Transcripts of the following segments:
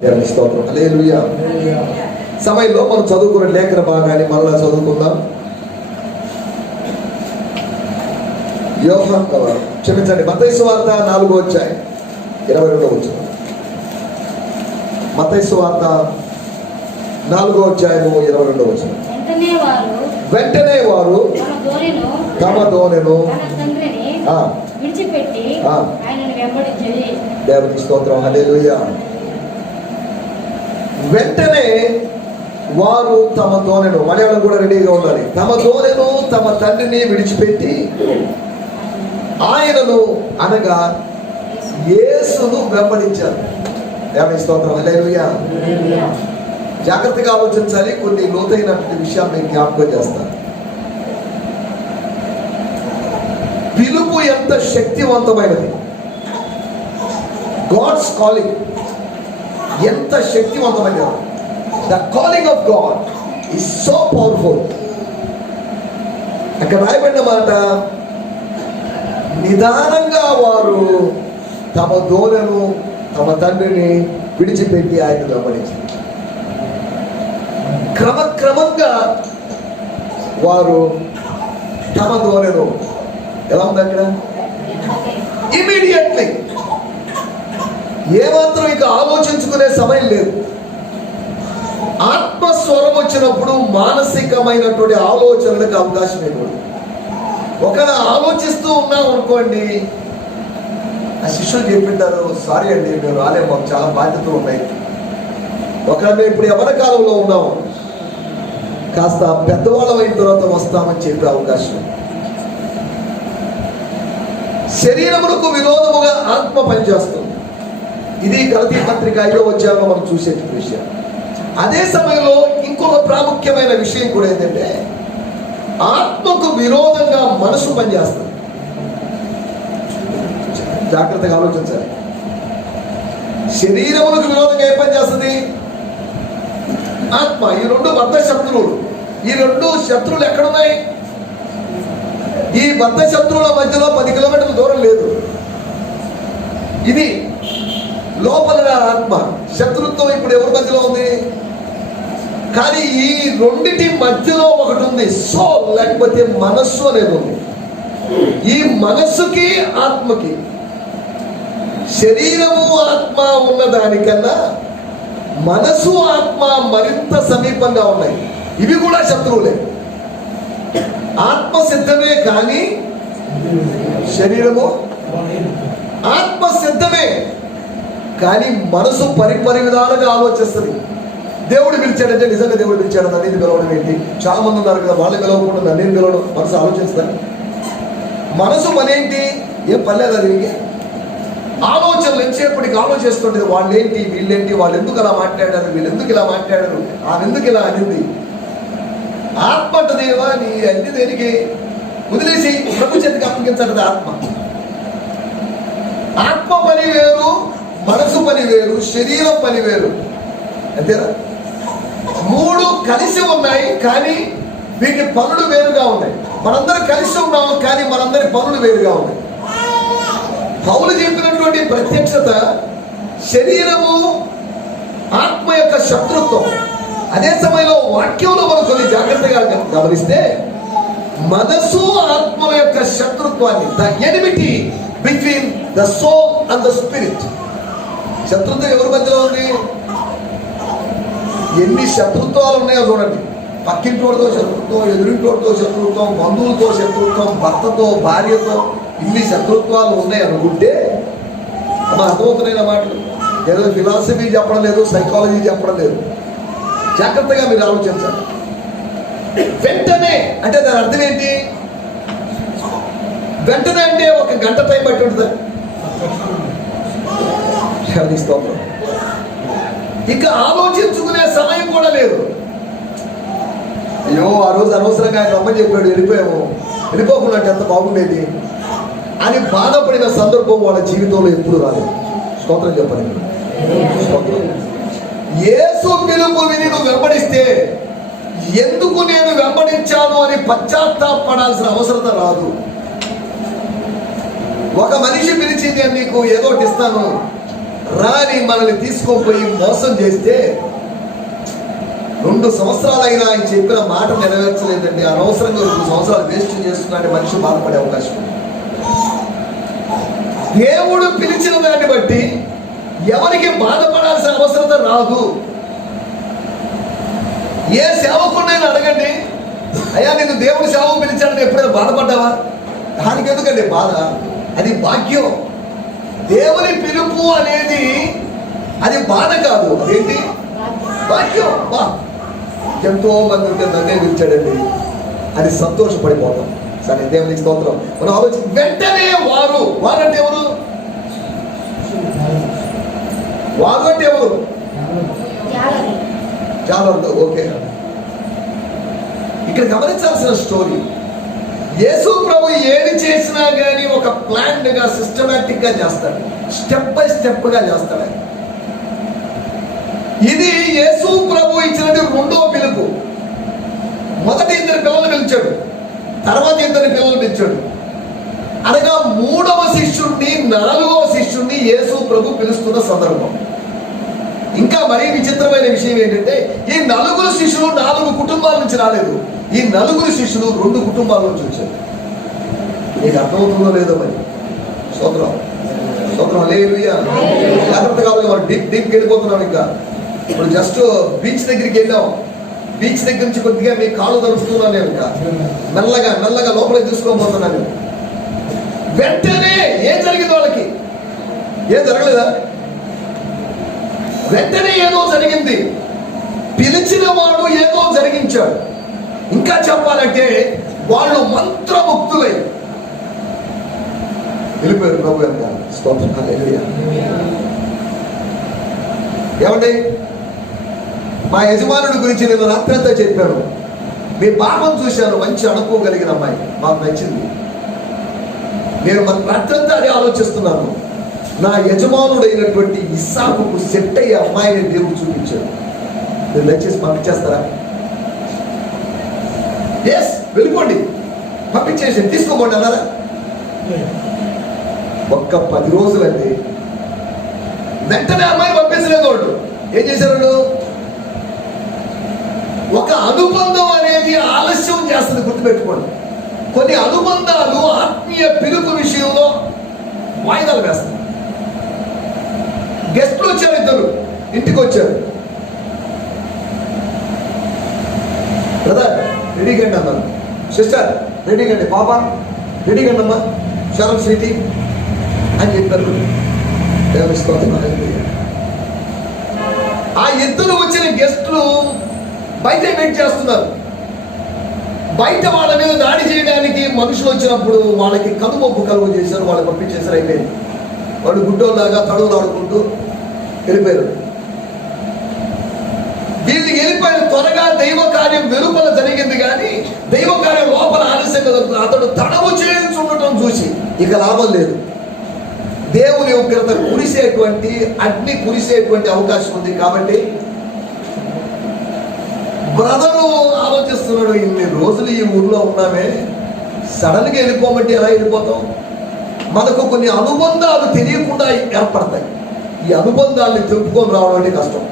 స్తోత్రం. హల్లెలూయా. సమయంలో మనం చదువుకున్న లేఖన భాగాన్ని మరలా చదువుకుందాం. క్షమించండి, మత్తయి సువార్త 4వ అధ్యాయం 22వ వచనం. మత్తయి సువార్త 4వ అధ్యాయం 22వ వచనం. వెంటనే వారు తమ దోణెను విడిచిపెట్టి ఆయనను వెంబడించిరి. దేవునికి స్తోత్రం. హల్లెలూయా. వెంటనే వారు తమ దోణెను, మలయాళం కూడా రెడీగా ఉండాలి, తమ దోణెను తమ తండ్రిని విడిచిపెట్టి ఆయనను అనగా యేసును వెంబడించారు. దేవునికి స్తోత్రం. హల్లెలూయా. జాగ్రత్తగా ఆలోచించాలి. కొన్ని లోతైనటువంటి విషయాలు నేను జ్ఞాపకం చేస్తాను. పిలుపు ఎంత శక్తివంతమైనది, గాడ్స్ కాలింగ్ ఎంత శక్తివంతమైనది. The calling of God is so powerful. అక్కడ రాయబడిన మాట, నిదానంగా వారు తమ దోణను తమ తండ్రిని విడిచిపెట్టి ఆయన వెంబడించారు. క్రమక్రమంగా వారు తమ దోణను, ఎలా ఉంది అక్కడ, ఇమీడియట్లీ, ఏమాత్రం ఇక ఆలోచించుకునే సమయం లేదు. ఆత్మస్వరం వచ్చినప్పుడు మానసికమైనటువంటి ఆలోచనలకు అవకాశం ఇవ్వదు. ఒకవేళ ఆలోచిస్తూ ఉన్నాం అనుకోండి, ఆ శిష్యులు చెప్పింటారు, సారీ అండి మేము రాలేము, మాకు చాలా బాధ్యతలు ఉన్నాయి. ఒకవేళ మేము ఇప్పుడు ఎవరి కాలంలో ఉన్నాము, కాస్త పెద్దవాళ్ళం అయిన తర్వాత వస్తామని చెప్పే అవకాశం. శరీరములకు విరోధముగా ఆత్మ పనిచేస్తుంది. ఇది గలతీ పత్రిక 5వ అధ్యాయంలో మనం చూసే విషయం. అదే సమయంలో ఇంకొక ప్రాముఖ్యమైన విషయం కూడా ఏంటంటే, ఆత్మకు విరోధంగా మనసు పనిచేస్తుంది. జాగ్రత్తగా ఆలోచించాలి. శరీరములకు విరోధంగా ఏం పనిచేస్తుంది? ఆత్మ. ఈ రెండు బద్ధ శత్రువులు. ఈ రెండు శత్రువులు ఎక్కడున్నాయి? ఈ బద్ధ శత్రువుల మధ్యలో 10 కిలోమీటర్ల దూరం లేదు. ఇది లోపల ఆత్మ. శత్రుత్వం ఇప్పుడు ఎవరి మధ్యలో ఉంది? కానీ ఈ రెండిటి మధ్యలో ఒకటి ఉంది, సోల్, లేకపోతే మనస్సు అనేది ఉంది. ఈ మనస్సుకి ఆత్మకి, శరీరము ఆత్మ ఉన్న దానికన్నా మనసు ఆత్మ మరింత సమీపంగా ఉన్నాయి. ఇవి కూడా శత్రువులే. ఆత్మ సిద్ధమే కానీ శరీరము, ఆత్మ సిద్ధమే కానీ మనసు పరిపరి విధాలుగా ఆలోచిస్తుంది. దేవుడు పిలిచాడంటే నిజంగా దేవుడు పిలిచాడు, నన్ను పిలవడం ఏంటి? చాలా మంది ఉన్నారు కదా, వాళ్ళు పిలవకుండా నన్ను పిలవడం. మనసు ఆలోచిస్తాను. మనసు పనేంటి? ఏం పర్లేదు. అది ఆలోచనలు ఎంతసేపటికి ఆలోచిస్తుంటుంది. వాళ్ళేంటి, వీళ్ళేంటి, వాళ్ళు ఎందుకు అలా మాట్లాడారు, వీళ్ళు ఎందుకు ఇలా మాట్లాడారు, ఆమె ఎందుకు ఇలా అనింది. ఆత్మ అంటదేవా నీ అన్ని దేనికి వదిలేసి ప్రభు చేతికి అప్పగించటది ఆత్మ. ఆత్మ పని వేరు, మనసు పని వేరు, శరీరం పని వేరు. అంతేనా? మూడు కలిసి ఉన్నాయి కానీ వీటి పనులు వేరుగా ఉన్నాయి. మనందరం కలిసి ఉన్నాము కానీ మనందరి పనులు వేరుగా ఉన్నాయి. పౌలు చెప్పినటువంటి ప్రత్యక్షత శరీరము ఆత్మ యొక్క శత్రుత్వం. అదే సమయంలో వాక్యంలో మనం కొన్ని జాగ్రత్తగా గమనిస్తే, మనసు ఆత్మ యొక్క శత్రుత్వాన్ని, the enmity between the soul and the spirit. శత్రుత్వం ఎవరి మధ్యలో ఉంది? ఎన్ని శత్రుత్వాలు ఉన్నాయో చూడండి. పక్కింటోడితో శత్రుత్వం, ఎదురింటోడితో శత్రుత్వం, బంధువులతో శత్రుత్వం, భర్తతో, భార్యతో, ఇన్ని శత్రుత్వాలు ఉన్నాయి అనుకుంటే, అమ్మా అర్థమవుతున్నాయి మాటలు. ఏదో ఫిలాసఫీ చెప్పడం లేదు, సైకాలజీ చెప్పడం లేదు. జాగ్రత్తగా మీరు ఆలోచించాలి. వెంటనే అంటే దాని అర్థం ఏంటి? వెంటనే అంటే 1 గంట టైం పట్టి ఉంటుంది. ఇక ఆలోచించుకునే సమయం కూడా లేదు. అయ్యో ఆ రోజు అనవసరంగా ఆయన అమ్మ చెప్పాడు, వెళ్ళిపోయాము, వెళ్ళిపోకుండా ఎంత బాగుండేది అని బాధపడిన సందర్భం వాళ్ళ జీవితంలో ఎప్పుడు రాలేదు. స్తోత్రం చెప్పండి. యేసు పిలుపు విని నువ్వు వెంబడిస్తే ఎందుకు నేను వెంబడించాను అని పశ్చాత్తాపడాల్సిన అవసరం రాదు. ఒక మనిషి పిలిచి నేను నీకు ఏదో ఒకటి ఇస్తాను, రాని మనల్ని తీసుకొని మోసం చేస్తే 2 సంవత్సరాలైనా ఆయన చెప్పిన మాట నెరవేర్చలేదండి, అనవసరంగా 2 సంవత్సరాలు వేస్ట్ చేస్తున్నాడని మనిషి బాధపడే అవకాశం ఉంది. దేవుడు పిలిచిన దాన్ని బట్టి ఎవరికి బాధపడాల్సిన అవసరం రాదు. ఏ సేవకుడినైనా అడగండి, అయ్యా నేను దేవుడు సేవకు పిలిచాడని ఎప్పుడైనా బాధపడ్డావా? దానికి ఎందుకండి బాధ? అది భాగ్యం. దేవుని పిలుపు అనేది అది బాధ కాదు, అదేంటి? భాగ్యం. ఎంతో మంది ఉంటే నన్నే పిలిచాడండి, అది సంతోషపడిపోతాం. సరే, దేవునికి స్తోత్రం. మనం ఆలోచన వెంటనే వారంటే ఎవరు? వారు అంటే ఎవరు? చాలా ఓకే. ఇక్కడ గమనించాల్సిన స్టోరీ, యేసు ప్రభు ఏది చేసినా కానీ ఒక ప్లాన్డ్ గా సిస్టమాటిక్ గా చేస్తాడు, స్టెప్ బై స్టెప్ గా చేస్తాడు. ఇది యేసు ప్రభు ఇచ్చినది 2వ పిలుపు. మొదటి 2 పిల్లలు పిలిచాడు, తర్వాత 2 పిల్లలు పిలిచాడు. అనగా 3వ శిష్యుడిని 4వ శిష్యుడిని యేసు ప్రభు పిలుస్తున్న సందర్భం. ఇంకా మరీ విచిత్రమైన విషయం ఏంటంటే, ఈ 4 శిష్యులు 4 కుటుంబాల నుంచి రాలేదు. ఈ 4 శిష్యులు 2 కుటుంబాల నుంచి వచ్చారు. నీకు అర్థమవుతుందో లేదో మరి? స్తోత్రం స్తోత్రం హల్లెలూయా. జాగ్రత్త కావాలి, మనం డీప్కి వెళ్ళిపోతున్నాం. ఇంకా ఇప్పుడు జస్ట్ బీచ్ దగ్గరికి వెళ్ళాం. బీచ్ దగ్గర నుంచి కొద్దిగా మీ కాళ్ళు తరుస్తున్నాను నేను. ఇంకా మెల్లగా లోపలికి తీసుకోబోతున్నాను. వెంటనే ఏం జరిగింది వాళ్ళకి? ఏం జరగలేదా? వెంటనే ఏదో జరిగింది. పిలిచిన వాడు ఏదో జరిగించాడు. ఇంకా చెప్పాలంటే వాళ్ళు మంత్రముక్తులై వెళ్ళిపోయారు ప్రభు గారు. స్తోత్రం హల్లెలూయా. ఏమండి, మా యజమానుడి గురించి నేను రాత్రంతా చెప్పాను. మీ పాపం చూశాను, మంచి అనుకోగలిగిన అమ్మాయి, మాకు నచ్చింది. నేను మన రాత్రంతా అదే ఆలోచిస్తున్నాను. నా యజమానుడైనటువంటి ఇస్సాకుకు సెట్ అయ్యే అమ్మాయిని దేవుడు చూపించాడు. మీరు దయచేసి పంపించేస్తారా? ఎస్, వెళ్ళిపోండి, పంపించేసి తీసుకోబోండి అన్నారా? ఒక్క 10 రోజులండి. వెంటనే అమ్మాయి పంపించలేదు. వాళ్ళు ఏం చేశారు? ఒక అనుబంధం అనేది ఆలస్యం చేస్తుంది. గుర్తుపెట్టుకోండి, కొన్ని అనుబంధాలు ఆత్మీయ పిలుపు విషయంలో వాయిదాలు వేస్తాయి. గెస్ట్లు వచ్చారు, 2 ఇంటికి వచ్చారు. బ్రదర్ రెడీ కండి అన్నారు, సిస్టర్ రెడీ కండి, పాప రెడీ కండి అమ్మా, శరం స్వీటీ అని చెప్పారు. ఆ 2 వచ్చిన గెస్ట్లు బయట వెయిట్ చేస్తున్నారు. బయట వాళ్ళ మీద దాడి చేయడానికి మనుషులు వచ్చినప్పుడు వాళ్ళకి కనుమొప్పు కలుగు చేశారు, వాళ్ళు పంపించేసారు. అయిపోయింది. వాళ్ళు గుడ్డోలాగా తడువులు ఆడుకుంటూ వెళ్ళిపోయారు. వీళ్ళు వెళ్ళిపోయిన త్వరగా దైవ కార్యం వెలుపల జరిగింది, కానీ దైవ కార్యం లోపల ఆలస్యంగా జరుగుతుంది. అతడు తడవు చేయించుండటం చూసి ఇక లాభం లేదు. దేవుని ఉగ్రత కురిసేటువంటి అగ్ని కురిసేటువంటి అవకాశం ఉంది. కాబట్టి బ్రదరు ఆలోచిస్తున్నాడు, ఇన్ని రోజులు ఈ ఊర్లో ఉన్నామే, సడన్గా వెళ్ళిపోమంటే ఎలా వెళ్ళిపోతాం? మనకు కొన్ని అనుబంధాలు తెలియకుండా ఏర్పడతాయి. ఈ అనుబంధాలను తెలుపుకొని రావడం అంటే కష్టం.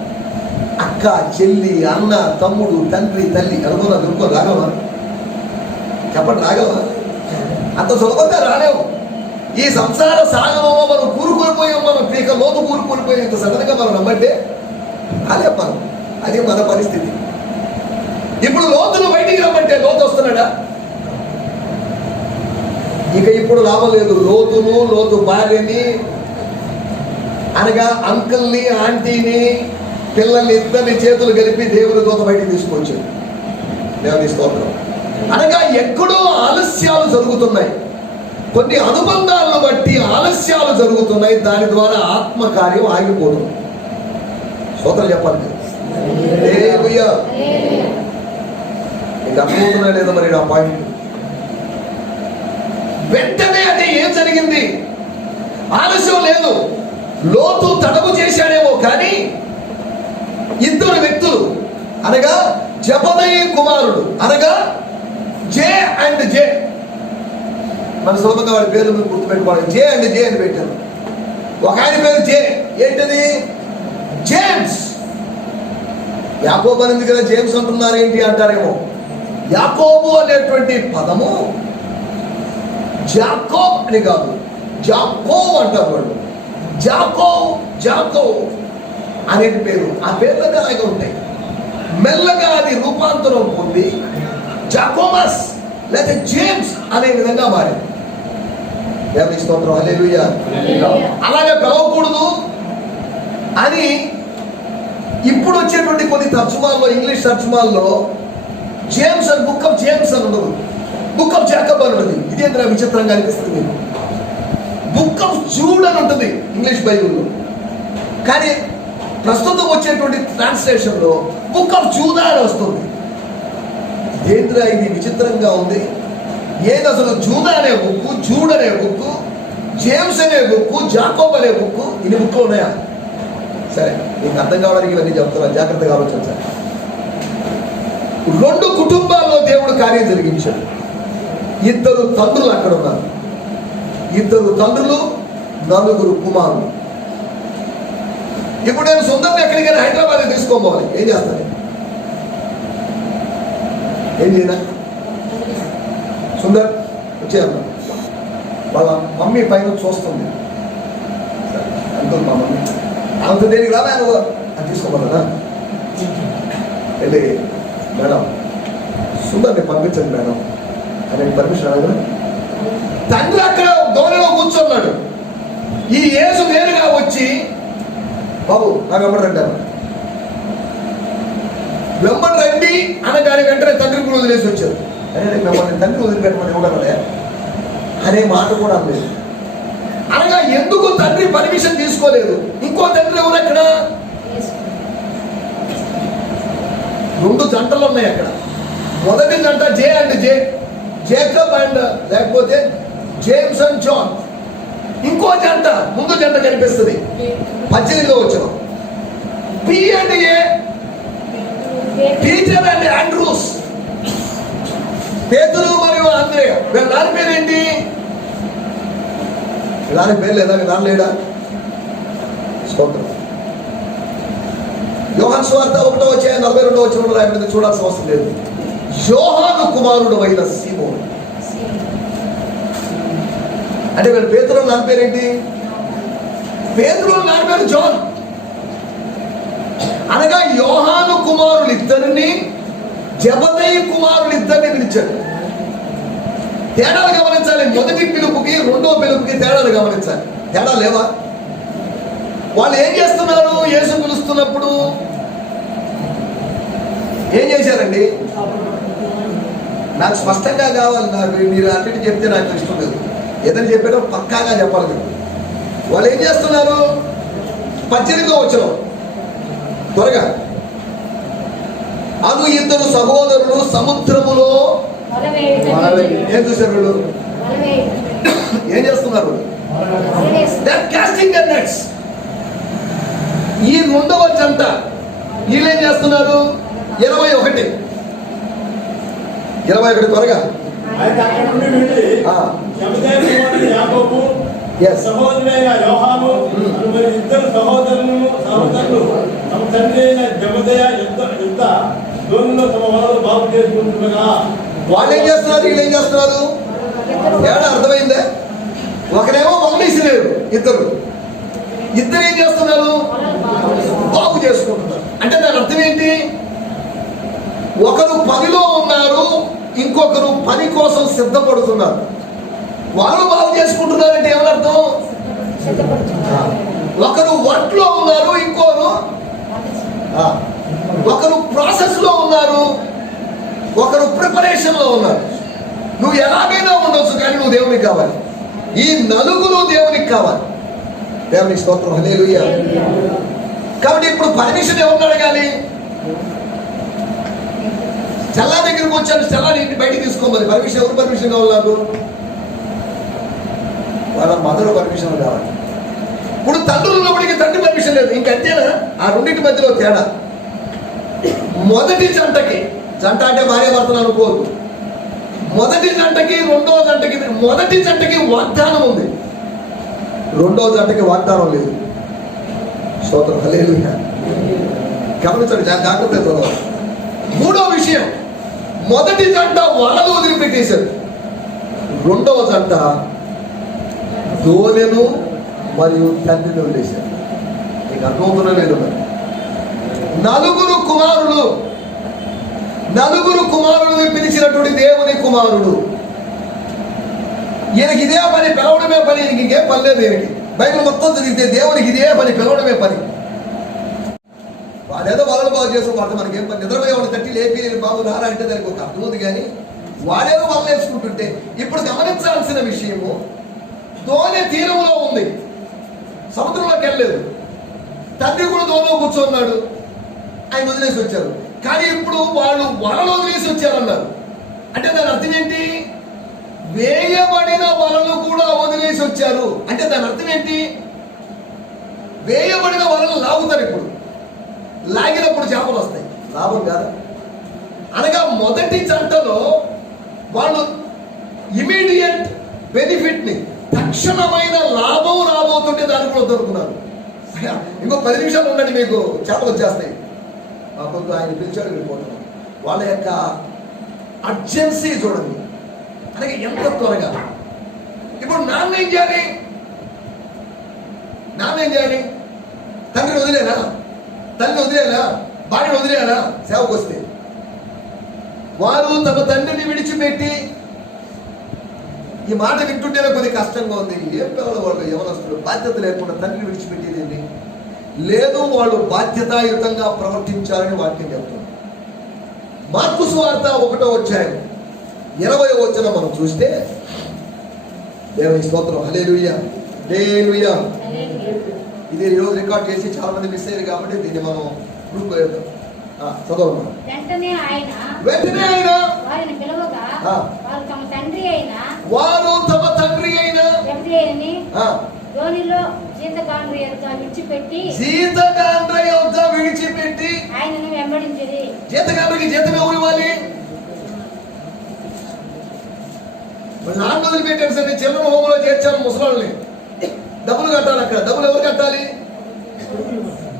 అక్క, చెల్లి, అన్న, తమ్ముడు, తండ్రి, తల్లి అనుకున్నా తెలుపుకొని రాగలవా? చెప్పండి, రాగలవా? అంత సులభంగా రాలేవు. ఈ సంసార సాగమంలో మనం కూరుకునిపోయాం. మనం పీక లోతు కూరుకునిపోయాం. ఇంత సడన్గా మనం నమ్మంటే రాలేం మనం. అది మన పరిస్థితి. ఇప్పుడు లోతును బయటికి రమ్మంటే లోతు వస్తున్నాడా? ఇక ఇప్పుడు లాభం లేదు. లోతు భార్యని, అనగా అంకుల్ని, ఆంటీని, పిల్లల్ని 2 చేతులు కలిపి దేవుని దూత బయటికి తీసుకొచ్చాడు. దేవుని స్తోత్రం. అనగా ఎక్కడో ఆలస్యాలు జరుగుతున్నాయి. కొన్ని అనుబంధాలను బట్టి ఆలస్యాలు జరుగుతున్నాయి. దాని ద్వారా ఆత్మకార్యం ఆగిపోతుంది. స్తోత్రం చెప్పండి. హల్లెలూయా. నీకు అర్థమవుతున్నా లేదా మరి ఆ పాయింట్? వెంటనే అంటే ఏం జరిగింది? ఆలస్యం లేదు. లోతు తడవు చేశాడేమో, కానీ 2 వ్యక్తులు, అనగా జబదయి కుమారుడు, అనగా జే అండ్ జే, మన సులభంగా వాడి పేర్లు గుర్తుపెట్టుకోవాలి. జే అండ్ జే అని పెట్టారు. ఒక ఆయన పేరు జే, ఏంటది? జేమ్స్. యాకోబు అనేది కదా జేమ్స్ అంటున్నారు ఏంటి అంటారేమో. యాకోబు అనేటువంటి పదము జాకోబ్ అని కాదు, జాకోబ్ అంటారు వాళ్ళు. జాకోబ్ అనే పేరు, ఆ పేర్లన్నీ అలాగే ఉంటాయి. మెల్లగా అది రూపాంతరం పొంది జాకోబస్ లేదా జేమ్స్ అనే విధంగా మారింది. దేవుని స్తోత్రం, హల్లెలూయా. అలాగే పిలవకూడదు అని ఇప్పుడు వచ్చేటువంటి కొన్ని తర్జుమాల్లో, ఇంగ్లీష్ తర్జుమాల్లో జేమ్స్ అని, బుక్ ఆఫ్ జేమ్స్ అని ఉండదు, బుక్ ఆఫ్ జాకబ్ అని ఉంటుంది. ఇదేంద్ర విచిత్రంగా అనిపిస్తుంది మీకు. బుక్ ఆఫ్ జూడ్ అని ఉంటుంది ఇంగ్లీష్ బైబిల్లో, కానీ ప్రస్తుతం వచ్చేటువంటి ట్రాన్స్లేషన్లో బుక్ ఆఫ్ జూదా అని వస్తుంది. ఇదేంద్ర ఇది విచిత్రంగా ఉంది. ఏది అసలు జూదా అనే బుక్, జూడ్ అనే బుక్, జేమ్స్ అనే బుక్, జాకోబ్ అనే బుక్, ఇన్ని బుక్లు ఉన్నాయా? సరే, మీకు అర్థం కావడానికి ఇవన్నీ చెప్తున్నాను, జాగ్రత్తగా ఆలోచించాలి. 2 కుటుంబాల్లో దేవుడు కార్యం జరిగించాడు. 2 తండ్రులు అక్కడ ఉన్నారు. 2 తండ్రులు, 4 కుమారులు. ఇప్పుడు నేను సొంతంగా ఎక్కడికైనా హైదరాబాద్ తీసుకోపోవాలి, ఏం చేస్తాను? ఏం చేయనా? సుందర్ వచ్చేయమ్మా, వాళ్ళ మమ్మీ పైన చూస్తుంది. అంటుంది మా మమ్మీ, అంత దేనికి రావా నువ్వు అని తీసుకోమన్నా. వెళ్ళి మేడం సుందర్ని పంపించండి మేడం అని పర్మిషన్ అడగదు. తండ్రి అక్కడ దోణిలో కూర్చున్నాడు. ఈ యేసు నేరుగా వచ్చి, బాబు నాకు వెంబడి రంటారు, వెంబడి రండి అనగానే వెంటనే తండ్రి కూడా వదిలేసి వచ్చారు. అరే మిమ్మల్ని తండ్రి వదిలిపెట్టమని ఇవ్వగలరా అనే మాట కూడా లేదు. అనగా ఎందుకు తండ్రి పర్మిషన్ తీసుకోలేదు? ఇంకో తండ్రి ఎవరు అక్కడ? 2 జంటలు ఉన్నాయి అక్కడ. మొదటి జంట జేకబ్ అండ్ లేకపోతే జేమ్స్ అండ్ జాన్. ఇంకో జంట, ముందు జంట కనిపిస్తుంది 18లో వచ్చిన P and A, Peter and Andrews. పేతురు మరియు ఆంద్రేయ. వీళ్ళ నాన్న పేరేంటి? ఇలాంటి పేరు లేదా? నాన్న లేడా? స్తోత్రం. యోహాను సువార్త 1:42 రాయబడింది, చూడాల్సిన అవసరం లేదు. యోహాను కుమారుడు అయిన సీమోను. అంటే వీళ్ళ పేతురు నాన్న పేరేంటి? పేతురు నాన్న పేరు జాన్. అనగా యోహాను కుమారులు ఇద్దరిని, జెబెదయి కుమారులు ఇద్దరిని పిలిచాడు. తేడాలు గమనించాలి. మొదటి పిలుపుకి 2వ పిలుపుకి తేడాలు గమనించాలి. తేడా లేవా? వాళ్ళు ఏం చేస్తున్నారు? యేసు పిలుస్తున్నప్పుడు ఏం చేశారండి? నాకు స్పష్టంగా కావాలి. నాకు మీరు అన్నిటి చెప్తే నాకు ఇష్టం లేదు. ఏదైనా చెప్పేటో పక్కాగా చెప్పాలి మీరు. వాళ్ళు ఏం చేస్తున్నారు? 18లో వచ్చిన త్వరగా, అను 2 సహోదరులు సముద్రములో ఏం చూశారు? వీళ్ళు ఏం చేస్తున్నారు? ఈ 2వ జంట వీళ్ళు ఏం చేస్తున్నారు? 21 త్వరగా. సహోదరుడైన యోహాను మరియు 2 సహోదరులు తమ తండ్రి అయిన జెబెదయి యుద్ధ దోణిలో తమ వలలు బాగు చేసుకుంటుండగా. వాళ్ళు ఏం చేస్తున్నారు? వీళ్ళు ఏం చేస్తున్నారు? తేడా అర్థమైందా? ఒకరేమో వదిలేసిలేరు, ఇద్దరు ఏం చేస్తున్నారు? బాగు చేసుకుంటున్నారు. అంటే దాని అర్థం ఏంటి? ఒకరు పనిలో ఉన్నారు, ఇంకొకరు పని కోసం సిద్ధపడుతున్నారు. వాళ్ళు బాగు చేసుకుంటున్నారంటే ఏమర్థం? ఒకరు వర్క్ లో ఉన్నారు, ఒకరు ప్రాసెస్ లో ఉన్నారు, ఒకరు ప్రిపరేషన్ లో ఉన్నారు. నువ్వు ఎలాగైనా ఉండొచ్చు, కానీ నువ్వు దేవునికి కావాలి. ఈ 4 దేవునికి కావాలి. దేవునికి స్తోత్రం, హల్లెలూయా. కాబట్టి ఇప్పుడు పర్మిషన్ ఎవరిని అడగాలి? చల్లా దగ్గరికి వచ్చాను, చల్లాని ఇంటి బయటికి తీసుకోమని పర్మిషన్. ఎవరు పర్మిషన్ కావాలి? నాకు వాళ్ళ మదర్ పర్మిషన్ కావాలి. ఇప్పుడు తండ్రులు ఉన్నప్పటికీ తండ్రి పర్మిషన్ లేదు. ఇంకంతేనా? ఆ రెండింటి మధ్యలో తేడా. మొదటి జంటకి, జంట అంటే భార్య భర్తలు అనుకోవద్దు, మొదటి జంటకి 2వ జంటకి, మొదటి జంటకి వాగ్దానం ఉంది, 2వ జంటకి వాగ్దానం లేదు. స్తోత్రం, హల్లెలూయా. గమనించండి, జాగ్రత్తగా చదవాలి. మూడో విషయం, మొదటి జంట వలలు వదిలిపెట్టేశారు. రెండవ జంట దోనెను మరియు తండ్రిని వదిలేశారు. నీకు అర్థమవుతున్నా లేదు? నలుగురు కుమారులని పిలిచినటువంటి దేవుని కుమారుడు. ఈయనకి ఇదే పని, పిలవడమే పని, ఈయనకి ఇంకేం పని లేదు. ఈయనకి బైబిల్ మొత్తం చదివితే దేవునికి ఇదే పని, పిలవడమే పని. వాడేదో వలలు బాగు చేసి వాడు మనకేం పని, నిద్రపోయే వాడు తట్టి లేపి బాబు రారా అంటే దానికి ఒక అర్థం ఉంది. కానీ వాడేదో వలలు వేసుకుంటుంటే, ఇప్పుడు గమనించాల్సిన విషయము, దోణి తీరంలో ఉంది, సముద్రంలోకి వెళ్ళలేదు. తండ్రి కూడా దోణిలో కూర్చోన్నాడు, ఆయన వదిలేసి వచ్చారు. కానీ ఇప్పుడు వాళ్ళు వలలు వదిలేసి వచ్చారన్నారు. అంటే దాని అర్థం ఏంటి? వేయబడిన వలలు కూడా వదిలేసి వచ్చారు. అంటే దాని అర్థం ఏంటి? వేయబడిన వలలు లాగుతారు. ఇప్పుడు లాగినప్పుడు చేపలు వస్తాయి, లాభం కాదు. అనగా మొదటి జంటలో వాళ్ళు ఇమీడియట్ బెనిఫిట్ ని, తక్షణమైన లాభం రాబోతుంటే దాన్ని కూడా దొరుకుతున్నారు. ఇంకో 10 నిమిషాలు ఉండండి, మీకు చేపలు వచ్చేస్తాయి. మా కొంత ఆయన పిలిచాడు, వెళ్ళిపోతున్నాం. వాళ్ళ యొక్క అర్జెన్సీ చూడండి, అలాగే ఎంత త్వరగా. ఇప్పుడు నాన్న ఏం చేయాలి? తండ్రిని వదిలేనా? తల్లిని వదిలేనా? భార్యను వదిలేనా? సేవకు వస్తే వారు తమ తండ్రిని విడిచిపెట్టి, ఈ మాట వింటుంటేనే కొద్దిగా కష్టంగా ఉంది. ఏం పిల్లలు వాళ్ళు, యవనస్తులు, బాధ్యత లేకుండా తండ్రిని విడిచిపెట్టేది లేదు. వాళ్ళు బాధ్యతాయుతంగా ప్రవర్తించాలని వాక్యం చెప్తుంది. మార్కు సువార్త 1వ అధ్యాయం 20వ వచనం మనం చూస్తే, దేవుని స్తోత్రం, హల్లెలూయా, హల్లెలూయా. ఇది ఈరోజు రికార్డ్ చేసి చాలా మంది మిస్ అయ్యారు కాబట్టి దీన్ని మనం గ్రూప్ చదవాలి. వెంటనే ఆయన వారిని పిలవగా, వారు తమ తండ్రి అయిన జెబెదయి దోణిలో జీతగాండ్ర యొద్ద విడిచిపెట్టి ఆయనను వెంబడించిరి. జీతగాండ్రకి జీతం ఎవరు ఇవ్వాలి? నాన్న వదిలిపెట్టారు సార్, చిల్డ్రన్ హోమ్ లో చేర్చాను ముసలాళ్ళని. డబ్బులు కట్టాలి. అక్కడ డబ్బులు ఎవరు కట్టాలి?